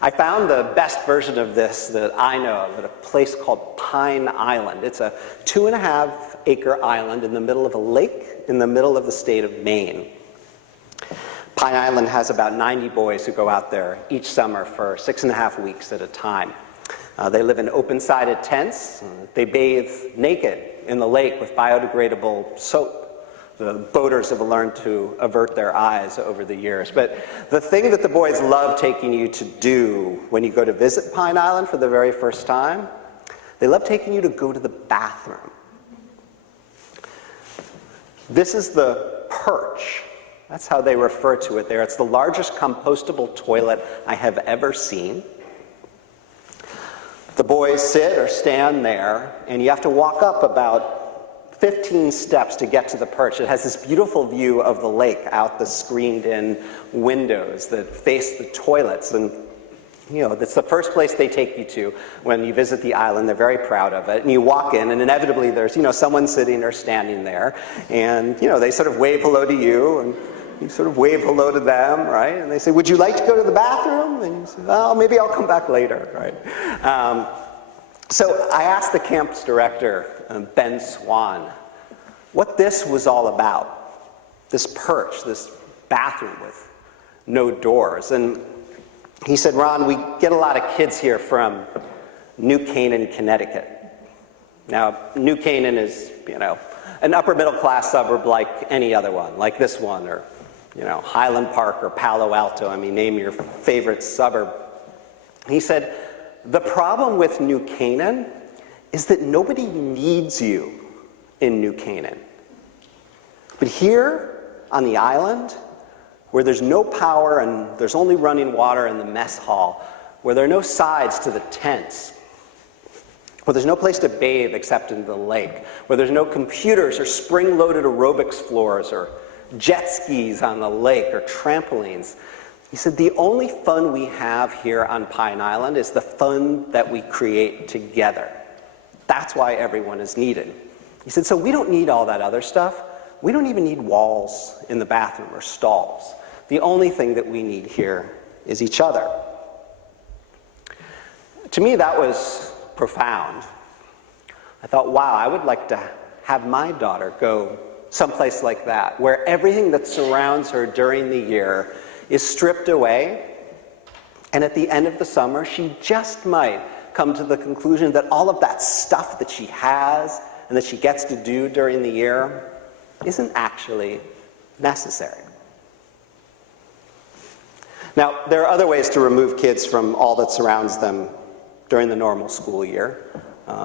I found the best version of this that I know of at a place called Pine Island. It's a 2.5 acre island in the middle of a lake in the middle of the state of Maine. Pine Island has about 90 boys who go out there each summer for 6.5 weeks at a time. They live in open-sided tents. They bathe naked in the lake with biodegradable soap. The boaters have learned to avert their eyes over the years. But the thing that the boys love taking you to do when you go to visit Pine Island for the very first time, they love taking you to go to the bathroom. This is the perch. That's how they refer to it there. It's the largest compostable toilet I have ever seen. The boys sit or stand there, and you have to walk up about 15 steps to get to the perch. It has this beautiful view of the lake out the screened-in windows that face the toilets. And, you know, that's the first place they take you to when you visit the island. They're very proud of it. And you walk in, and inevitably there's, someone sitting or standing there. And, they sort of wave hello to you, and you sort of wave hello to them, right? And they say, would you like to go to the bathroom? And you say, oh, maybe I'll come back later, right? So I asked the camp's director, Ben Swan, what this was all about, this perch, this bathroom with no doors. And he said, Ron, we get a lot of kids here from New Canaan, Connecticut. Now, New Canaan is, an upper middle class suburb like any other one, like this one, or, Highland Park or Palo Alto. Name your favorite suburb. He said, the problem with New Canaan is that nobody needs you in New Canaan. But here on the island, where there's no power and there's only running water in the mess hall, where there are no sides to the tents, where there's no place to bathe except in the lake, where there's no computers or spring-loaded aerobics floors or jet skis on the lake or trampolines, he said, the only fun we have here on Pine Island is the fun that we create together. That's why everyone is needed. He said, so we don't need all that other stuff. We don't even need walls in the bathroom or stalls. The only thing that we need here is each other. To me, that was profound. I thought, wow, I would like to have my daughter go someplace like that, where everything that surrounds her during the year is stripped away, and at the end of the summer, she just might come to the conclusion that all of that stuff that she has and that she gets to do during the year isn't actually necessary. Now, there are other ways to remove kids from all that surrounds them during the normal school year.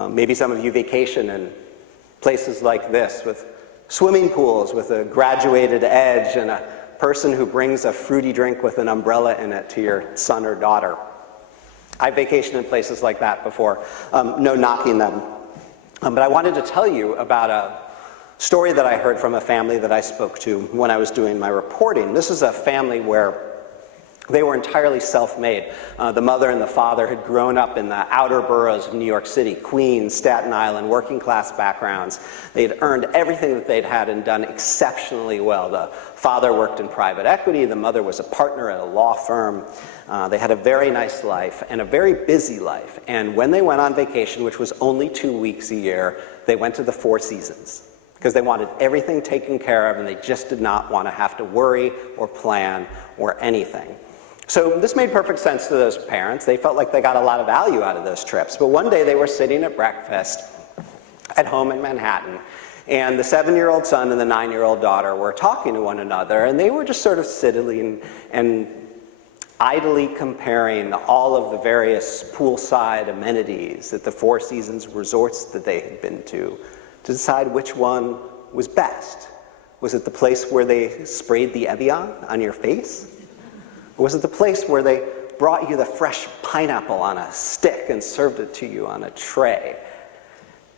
Maybe some of you vacation in places like this with swimming pools with a graduated edge and a person who brings a fruity drink with an umbrella in it to your son or daughter. I've vacationed in places like that before, no knocking them. But I wanted to tell you about a story that I heard from a family that I spoke to when I was doing my reporting. This is a family where they were entirely self-made. The mother and the father had grown up in the outer boroughs of New York City, Queens, Staten Island, working class backgrounds. They'd earned everything that they'd had and done exceptionally well. The father worked in private equity, the mother was a partner at a law firm. They had a very nice life and a very busy life. And when they went on vacation, which was only 2 weeks a year, they went to the Four Seasons because they wanted everything taken care of and they just did not want to have to worry or plan or anything. So this made perfect sense to those parents. They felt like they got a lot of value out of those trips. But one day they were sitting at breakfast at home in Manhattan, and the 7-year-old son and the 9-year-old daughter were talking to one another, and they were just sort of sitting and idly comparing all of the various poolside amenities at the Four Seasons resorts that they had been to decide which one was best. Was it the place where they sprayed the Evian on your face? Or was it the place where they brought you the fresh pineapple on a stick and served it to you on a tray?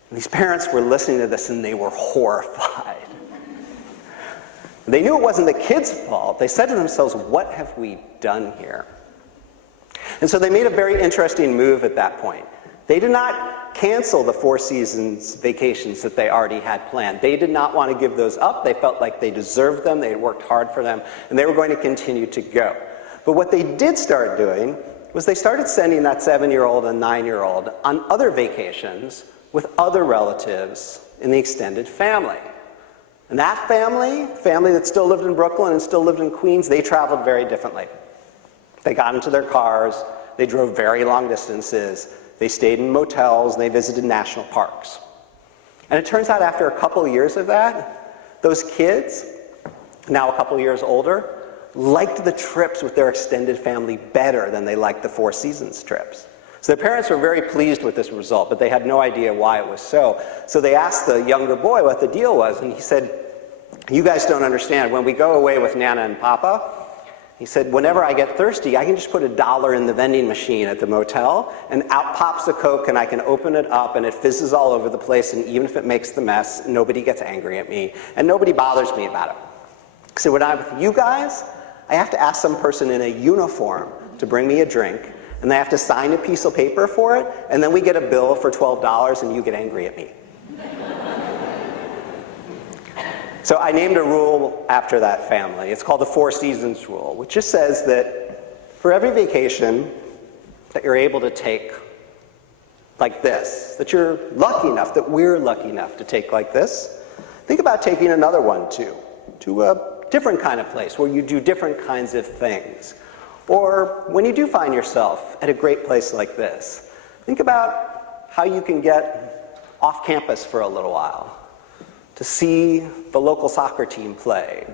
And these parents were listening to this and they were horrified. They knew it wasn't the kids' fault. They said to themselves, what have we done here? And so they made a very interesting move at that point. They did not cancel the Four Seasons vacations that they already had planned. They did not want to give those up. They felt like they deserved them. They had worked hard for them, and they were going to continue to go. But what they did start doing was they started sending that 7-year-old and 9-year-old on other vacations with other relatives in the extended family. And that family that still lived in Brooklyn and still lived in Queens, they traveled very differently. They got into their cars, they drove very long distances, they stayed in motels, and they visited national parks. And it turns out after a couple years of that, those kids, now a couple years older, liked the trips with their extended family better than they liked the Four Seasons trips. So their parents were very pleased with this result, but they had no idea why it was so. So they asked the younger boy what the deal was, and he said, you guys don't understand. When we go away with Nana and Papa, he said, whenever I get thirsty, I can just put $1 in the vending machine at the motel, and out pops a Coke, and I can open it up, and it fizzes all over the place, and even if it makes the mess, nobody gets angry at me, and nobody bothers me about it. So when I'm with you guys, I have to ask some person in a uniform to bring me a drink, and they have to sign a piece of paper for it, and then we get a bill for $12 and you get angry at me. So I named a rule after that family. It's called the Four Seasons rule, which just says that for every vacation that you're able to take like this, that you're lucky enough, that we're lucky enough to take like this, think about taking another one too, to a different kind of place where you do different kinds of things. Or when you do find yourself at a great place like this, think about how you can get off campus for a little while, to see the local soccer team play,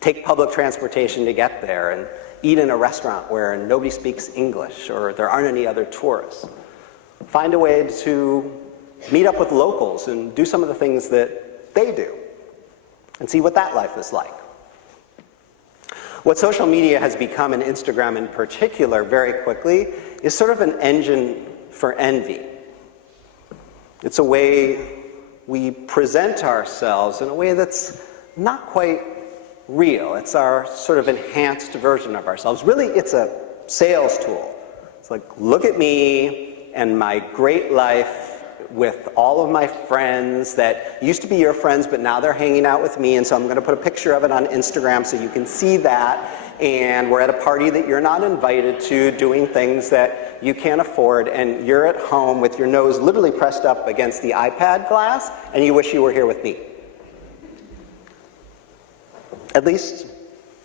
take public transportation to get there, and eat in a restaurant where nobody speaks English or there aren't any other tourists. Find a way to meet up with locals and do some of the things that they do and see what that life is like. What social media has become, and Instagram in particular, very quickly, is sort of an engine for envy. It's a way we present ourselves in a way that's not quite real. It's our sort of enhanced version of ourselves. Really, it's a sales tool. It's like, look at me and my great life with all of my friends that used to be your friends, but now they're hanging out with me, and so I'm going to put a picture of it on Instagram so you can see that, and we're at a party that you're not invited to, doing things that you can't afford, and you're at home with your nose literally pressed up against the iPad glass, and you wish you were here with me. At least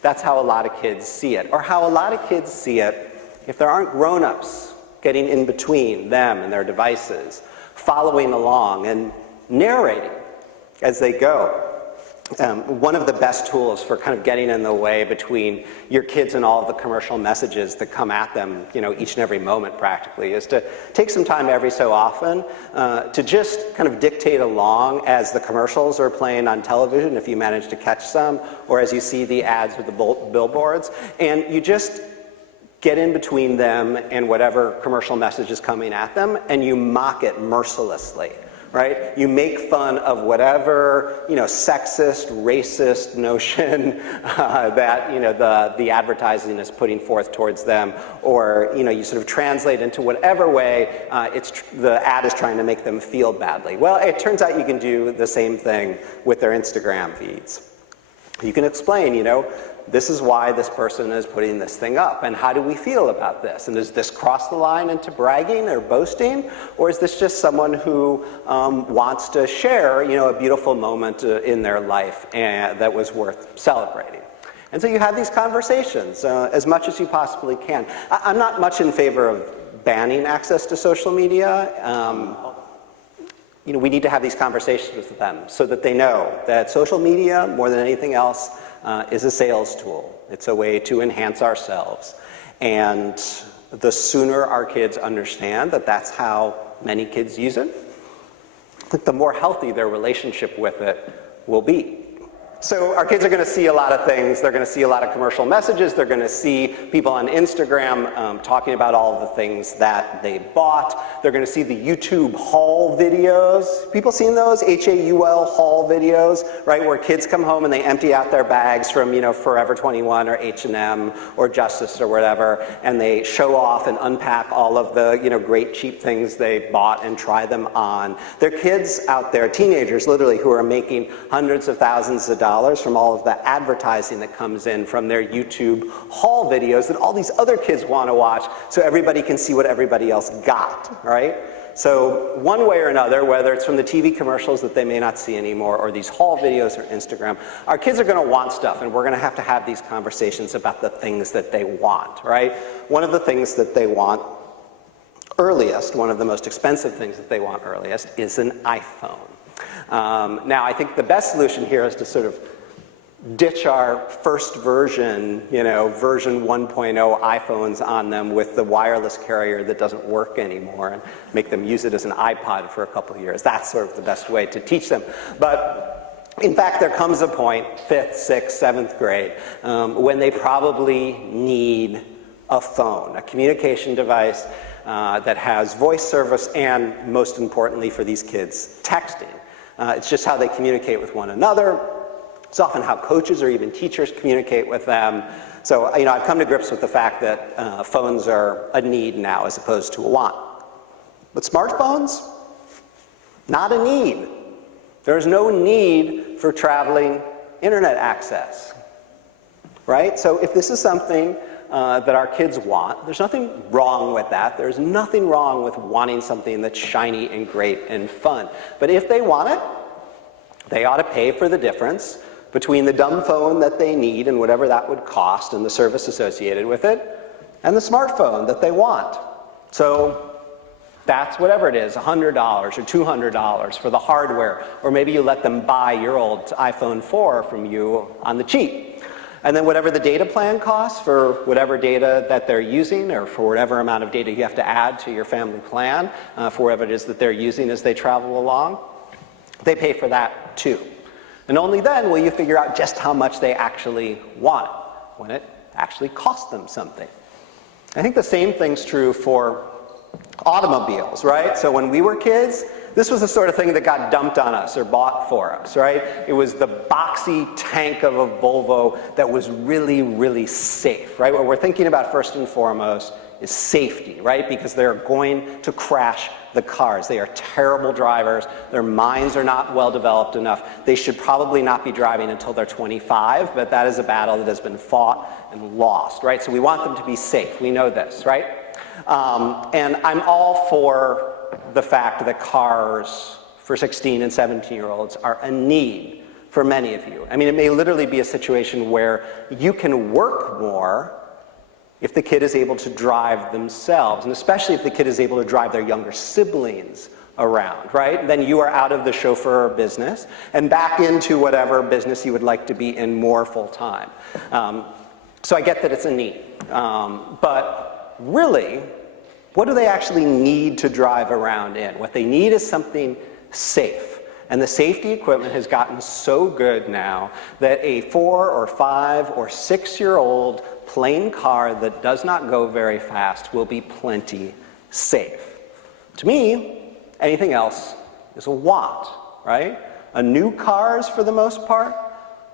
that's how a lot of kids see it, or how a lot of kids see it if there aren't grown-ups getting in between them and their devices, following along and narrating as they go. One of the best tools for kind of getting in the way between your kids and all of the commercial messages that come at them, each and every moment practically, is to take some time every so often to just kind of dictate along as the commercials are playing on television, if you manage to catch some, or as you see the ads with the billboards, and you just get in between them and whatever commercial message is coming at them, and you mock it mercilessly. Right? You make fun of whatever, sexist, racist notion that, the advertising is putting forth towards them, or, you sort of translate into whatever way the ad is trying to make them feel badly. Well, it turns out you can do the same thing with their Instagram feeds. You can explain, this is why this person is putting this thing up, and how do we feel about this? And does this cross the line into bragging or boasting, or is this just someone who wants to share, a beautiful moment in their life that was worth celebrating? And so you have these conversations as much as you possibly can. I'm not much in favor of banning access to social media. We need to have these conversations with them so that they know that social media, more than anything else, is a sales tool. It's a way to enhance ourselves. And the sooner our kids understand that that's how many kids use it, the more healthy their relationship with it will be. So our kids are going to see a lot of things. They're going to see a lot of commercial messages. They're going to see people on Instagram talking about all of the things that they bought. They're going to see the YouTube haul videos. People seen those? H-A-U-L haul videos, right? Where kids come home and they empty out their bags from, Forever 21 or H&M or Justice or whatever, and they show off and unpack all of the, great cheap things they bought and try them on. There are kids out there, teenagers literally, who are making hundreds of thousands of dollars from all of the advertising that comes in from their YouTube haul videos that all these other kids want to watch so everybody can see what everybody else got, right? So one way or another, whether it's from the TV commercials that they may not see anymore or these haul videos or Instagram, our kids are going to want stuff, and we're going to have these conversations about the things that they want, right? One of the things that they want earliest, one of the most expensive things that they want earliest, is an iPhone. Now, I think the best solution here is to sort of ditch our first version, version 1.0 iPhones on them with the wireless carrier that doesn't work anymore and make them use it as an iPod for a couple of years. That's sort of the best way to teach them. But in fact, there comes a point, 5th, 6th, 7th grade, when they probably need a phone, a communication device that has voice service and, most importantly for these kids, texting. It's just how they communicate with one another. It's often how coaches or even teachers communicate with them. So, I've come to grips with the fact that phones are a need now as opposed to a want. But smartphones, not a need. There's no need for traveling internet access, right? So if this is something that our kids want, there's nothing wrong with that. There's nothing wrong with wanting something that's shiny and great and fun. But if they want it, they ought to pay for the difference between the dumb phone that they need and whatever that would cost and the service associated with it, and the smartphone that they want. So that's whatever it is, $100 or $200 for the hardware, or maybe you let them buy your old iPhone 4 from you on the cheap. And then whatever the data plan costs for whatever data that they're using, or for whatever amount of data you have to add to your family plan for whatever it is that they're using as they travel along, they pay for that too. And only then will you figure out just how much they actually want, when it actually costs them something. I think the same thing's true for automobiles, right? So when we were kids, this was the sort of thing that got dumped on us or bought for us, right? It was the boxy tank of a Volvo that was really, really safe, right? What we're thinking about first and foremost is safety, right? Because they're going to crash the cars. They are terrible drivers. Their minds are not well developed enough. They should probably not be driving until they're 25, but that is a battle that has been fought and lost, right? So we want them to be safe. We know this, right? And I'm all for the fact that cars for 16 and 17-year-olds are a need for many of you. I mean, it may literally be a situation where you can work more if the kid is able to drive themselves, and especially if the kid is able to drive their younger siblings around, right? Then you are out of the chauffeur business and back into whatever business you would like to be in more full time. So I get that it's a need. But really, what do they actually need to drive around in? What they need is something safe. And the safety equipment has gotten so good now that a 4 or 5 or 6-year-old plain car that does not go very fast will be plenty safe. To me, anything else is a want, right? New cars, for the most part,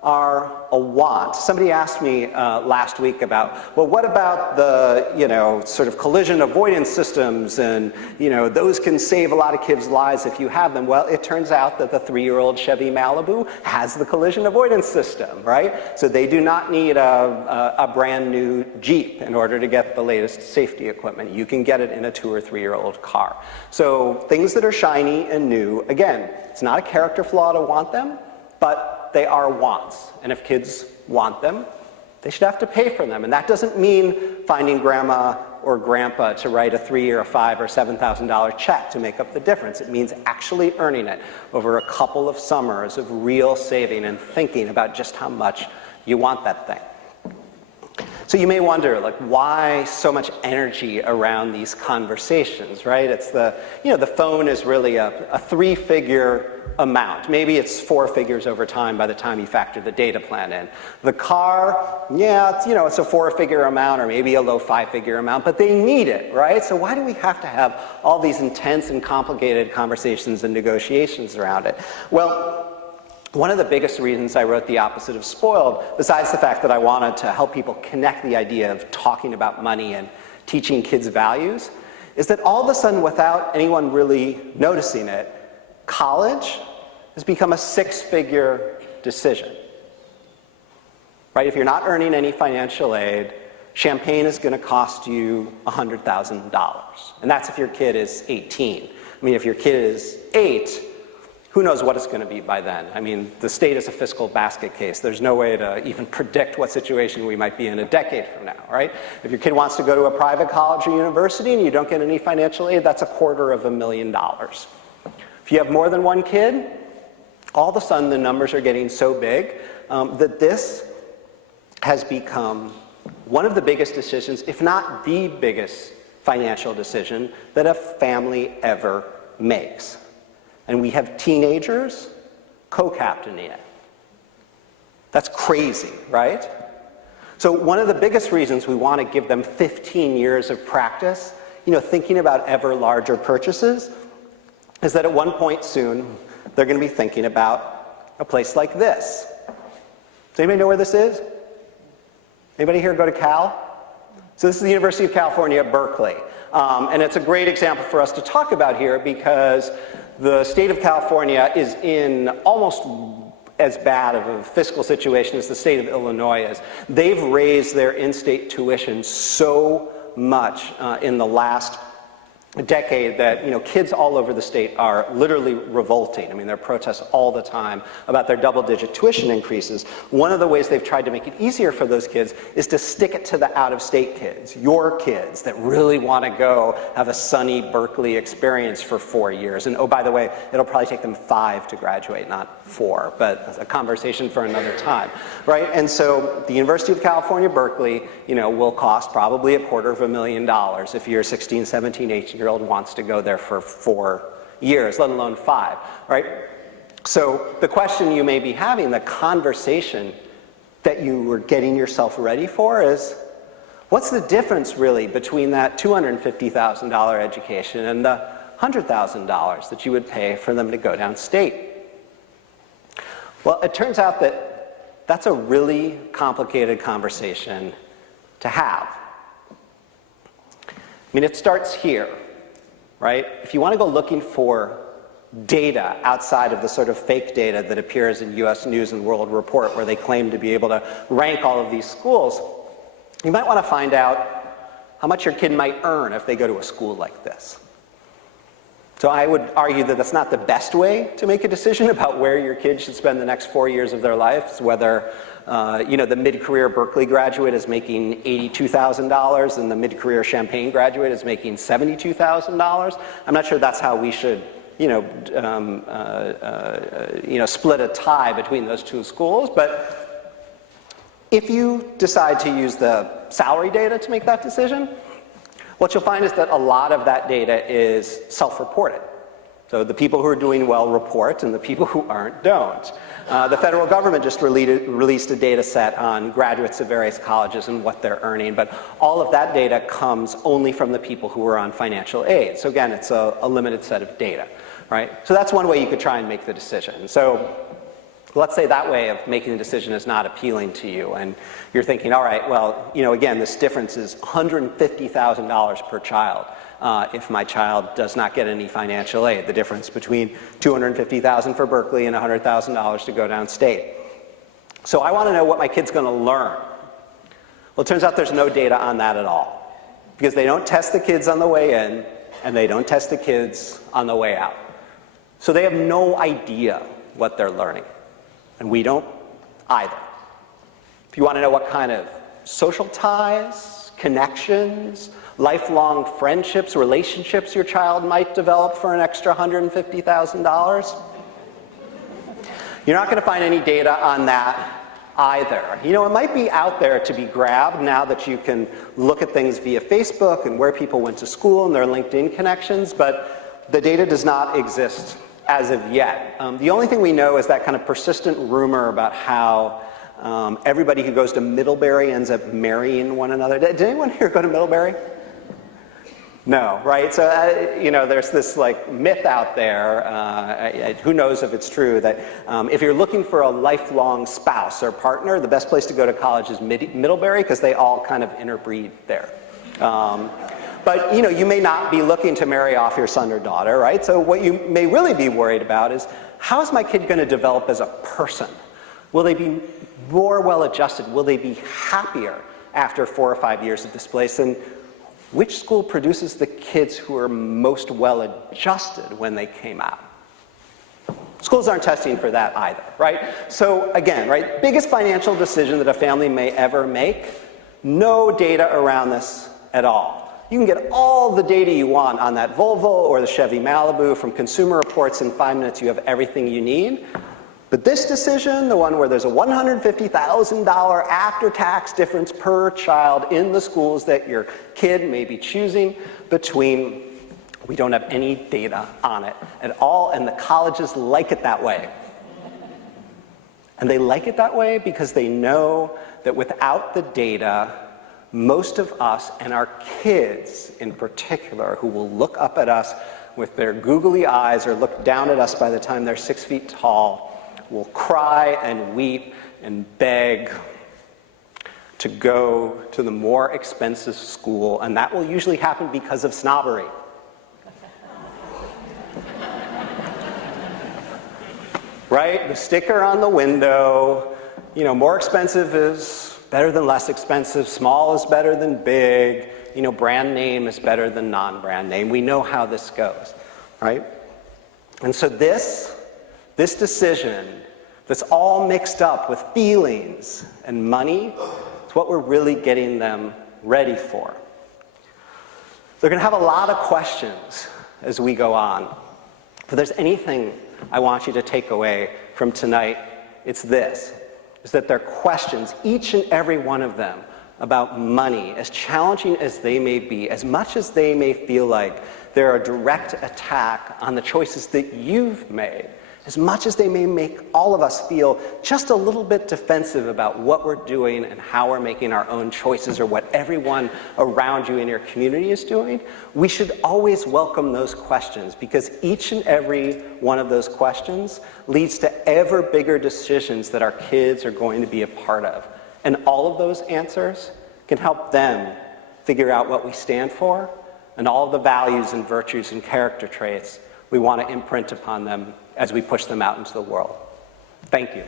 are a want. Somebody asked me last week about, well, what about the, sort of collision avoidance systems, and, those can save a lot of kids' lives if you have them. Well, it turns out that the 3-year-old Chevy Malibu has the collision avoidance system, right? So they do not need a brand new Jeep in order to get the latest safety equipment. You can get it in a 2 or 3-year-old car. So things that are shiny and new, again, it's not a character flaw to want them, but they are wants. And if kids want them, they should have to pay for them. And that doesn't mean finding grandma or grandpa to write a $3 or $5 or $7,000 check to make up the difference. It means actually earning it over a couple of summers of real saving and thinking about just how much you want that thing. So you may wonder, why so much energy around these conversations, right? It's the phone is really a 3-figure amount. Maybe it's 4 figures over time by the time you factor the data plan in. The car, it's a 4-figure amount or maybe a low 5-figure amount, but they need it, right? So why do we have to have all these intense and complicated conversations and negotiations around it? Well, one of the biggest reasons I wrote The Opposite of Spoiled, besides the fact that I wanted to help people connect the idea of talking about money and teaching kids values, is that all of a sudden, without anyone really noticing it, college has become a 6-figure decision. Right? If you're not earning any financial aid, champagne is going to cost you $100,000. And that's if your kid is 18. I mean, if your kid is 8, who knows what it's going to be by then? I mean, the state is a fiscal basket case. There's no way to even predict what situation we might be in a decade from now, right? If your kid wants to go to a private college or university and you don't get any financial aid, that's $250,000. If you have more than one kid, all of a sudden the numbers are getting so big that this has become one of the biggest decisions, if not the biggest financial decision that a family ever makes. And we have teenagers co-captaining it. That's crazy, right? So one of the biggest reasons we want to give them 15 years of practice, thinking about ever larger purchases, is that at one point soon, they're going to be thinking about a place like this. Does anybody know where this is? Anybody here go to Cal? So this is the University of California at Berkeley. And it's a great example for us to talk about here because the state of California is in almost as bad of a fiscal situation as the state of Illinois is. They've raised their in-state tuition so much in the last decade that kids all over the state are literally revolting. I mean, there are protests all the time about their double-digit tuition increases. One of the ways they've tried to make it easier for those kids is to stick it to the out-of-state kids, your kids that really want to go have a sunny Berkeley experience for 4 years. And oh, by the way, it'll probably take them 5 to graduate, not 4, but a conversation for another time, right? And so the University of California, Berkeley, will cost probably $250,000 if you're 16, 17, 18-year-old wants to go there for 4 years, let alone 5, right? So the question you may be having, the conversation that you were getting yourself ready for is, what's the difference really between that $250,000 education and the $100,000 that you would pay for them to go downstate? Well, it turns out that that's a really complicated conversation to have. I mean, it starts here, right? If you want to go looking for data outside of the sort of fake data that appears in US News and World Report where they claim to be able to rank all of these schools, you might want to find out how much your kid might earn if they go to a school like this. So I would argue that that's not the best way to make a decision about where your kids should spend the next 4 years of their lives, whether the mid-career Berkeley graduate is making $82,000 and the mid-career Champaign graduate is making $72,000. I'm not sure that's how we should split a tie between those two schools. But if you decide to use the salary data to make that decision, what you'll find is that a lot of that data is self-reported. So the people who are doing well report, and the people who aren't don't. The federal government just released a data set on graduates of various colleges and what they're earning, but all of that data comes only from the people who are on financial aid. So again, it's a limited set of data, right? So that's one way you could try and make the decision. So let's say that way of making the decision is not appealing to you, and you're thinking, all right, well, again, this difference is $150,000 per child if my child does not get any financial aid, the difference between $250,000 for Berkeley and $100,000 to go downstate. So I want to know what my kid's going to learn. Well, it turns out there's no data on that at all, because they don't test the kids on the way in, and they don't test the kids on the way out. So they have no idea what they're learning. And we don't either. If you want to know what kind of social ties, connections, lifelong friendships, relationships your child might develop for an extra $150,000, you're not going to find any data on that either. It might be out there to be grabbed now that you can look at things via Facebook and where people went to school and their LinkedIn connections, but the data does not exist as of yet. The only thing we know is that kind of persistent rumor about how everybody who goes to Middlebury ends up marrying one another. Did anyone here go to Middlebury? No, right? So, there's this myth out there, who knows if it's true, that if you're looking for a lifelong spouse or partner, the best place to go to college is Middlebury, because they all kind of interbreed there. But you may not be looking to marry off your son or daughter, right? So what you may really be worried about is, how is my kid going to develop as a person? Will they be more well-adjusted? Will they be happier after 4 or 5 years at this place? And which school produces the kids who are most well-adjusted when they came out? Schools aren't testing for that either, right? So again, right, biggest financial decision that a family may ever make, no data around this at all. You can get all the data you want on that Volvo or the Chevy Malibu from Consumer Reports. In 5 minutes, you have everything you need. But this decision, the one where there's a $150,000 after-tax difference per child in the schools that your kid may be choosing between, we don't have any data on it at all, and the colleges like it that way. And they like it that way because they know that without the data, most of us, and our kids in particular, who will look up at us with their googly eyes or look down at us by the time they're 6 feet tall, will cry and weep and beg to go to the more expensive school, and that will usually happen because of snobbery. Right? The sticker on the window, more expensive is better than less expensive, small is better than big, brand name is better than non-brand name. We know how this goes, right? And so this decision that's all mixed up with feelings and money is what we're really getting them ready for. They're going to have a lot of questions as we go on. If there's anything I want you to take away from tonight, it's this, is that their questions, each and every one of them, about money, as challenging as they may be, as much as they may feel like they're a direct attack on the choices that you've made, as much as they may make all of us feel just a little bit defensive about what we're doing and how we're making our own choices or what everyone around you in your community is doing, we should always welcome those questions, because each and every one of those questions leads to ever bigger decisions that our kids are going to be a part of. And all of those answers can help them figure out what we stand for and all of the values and virtues and character traits we want to imprint upon them as we push them out into the world. Thank you.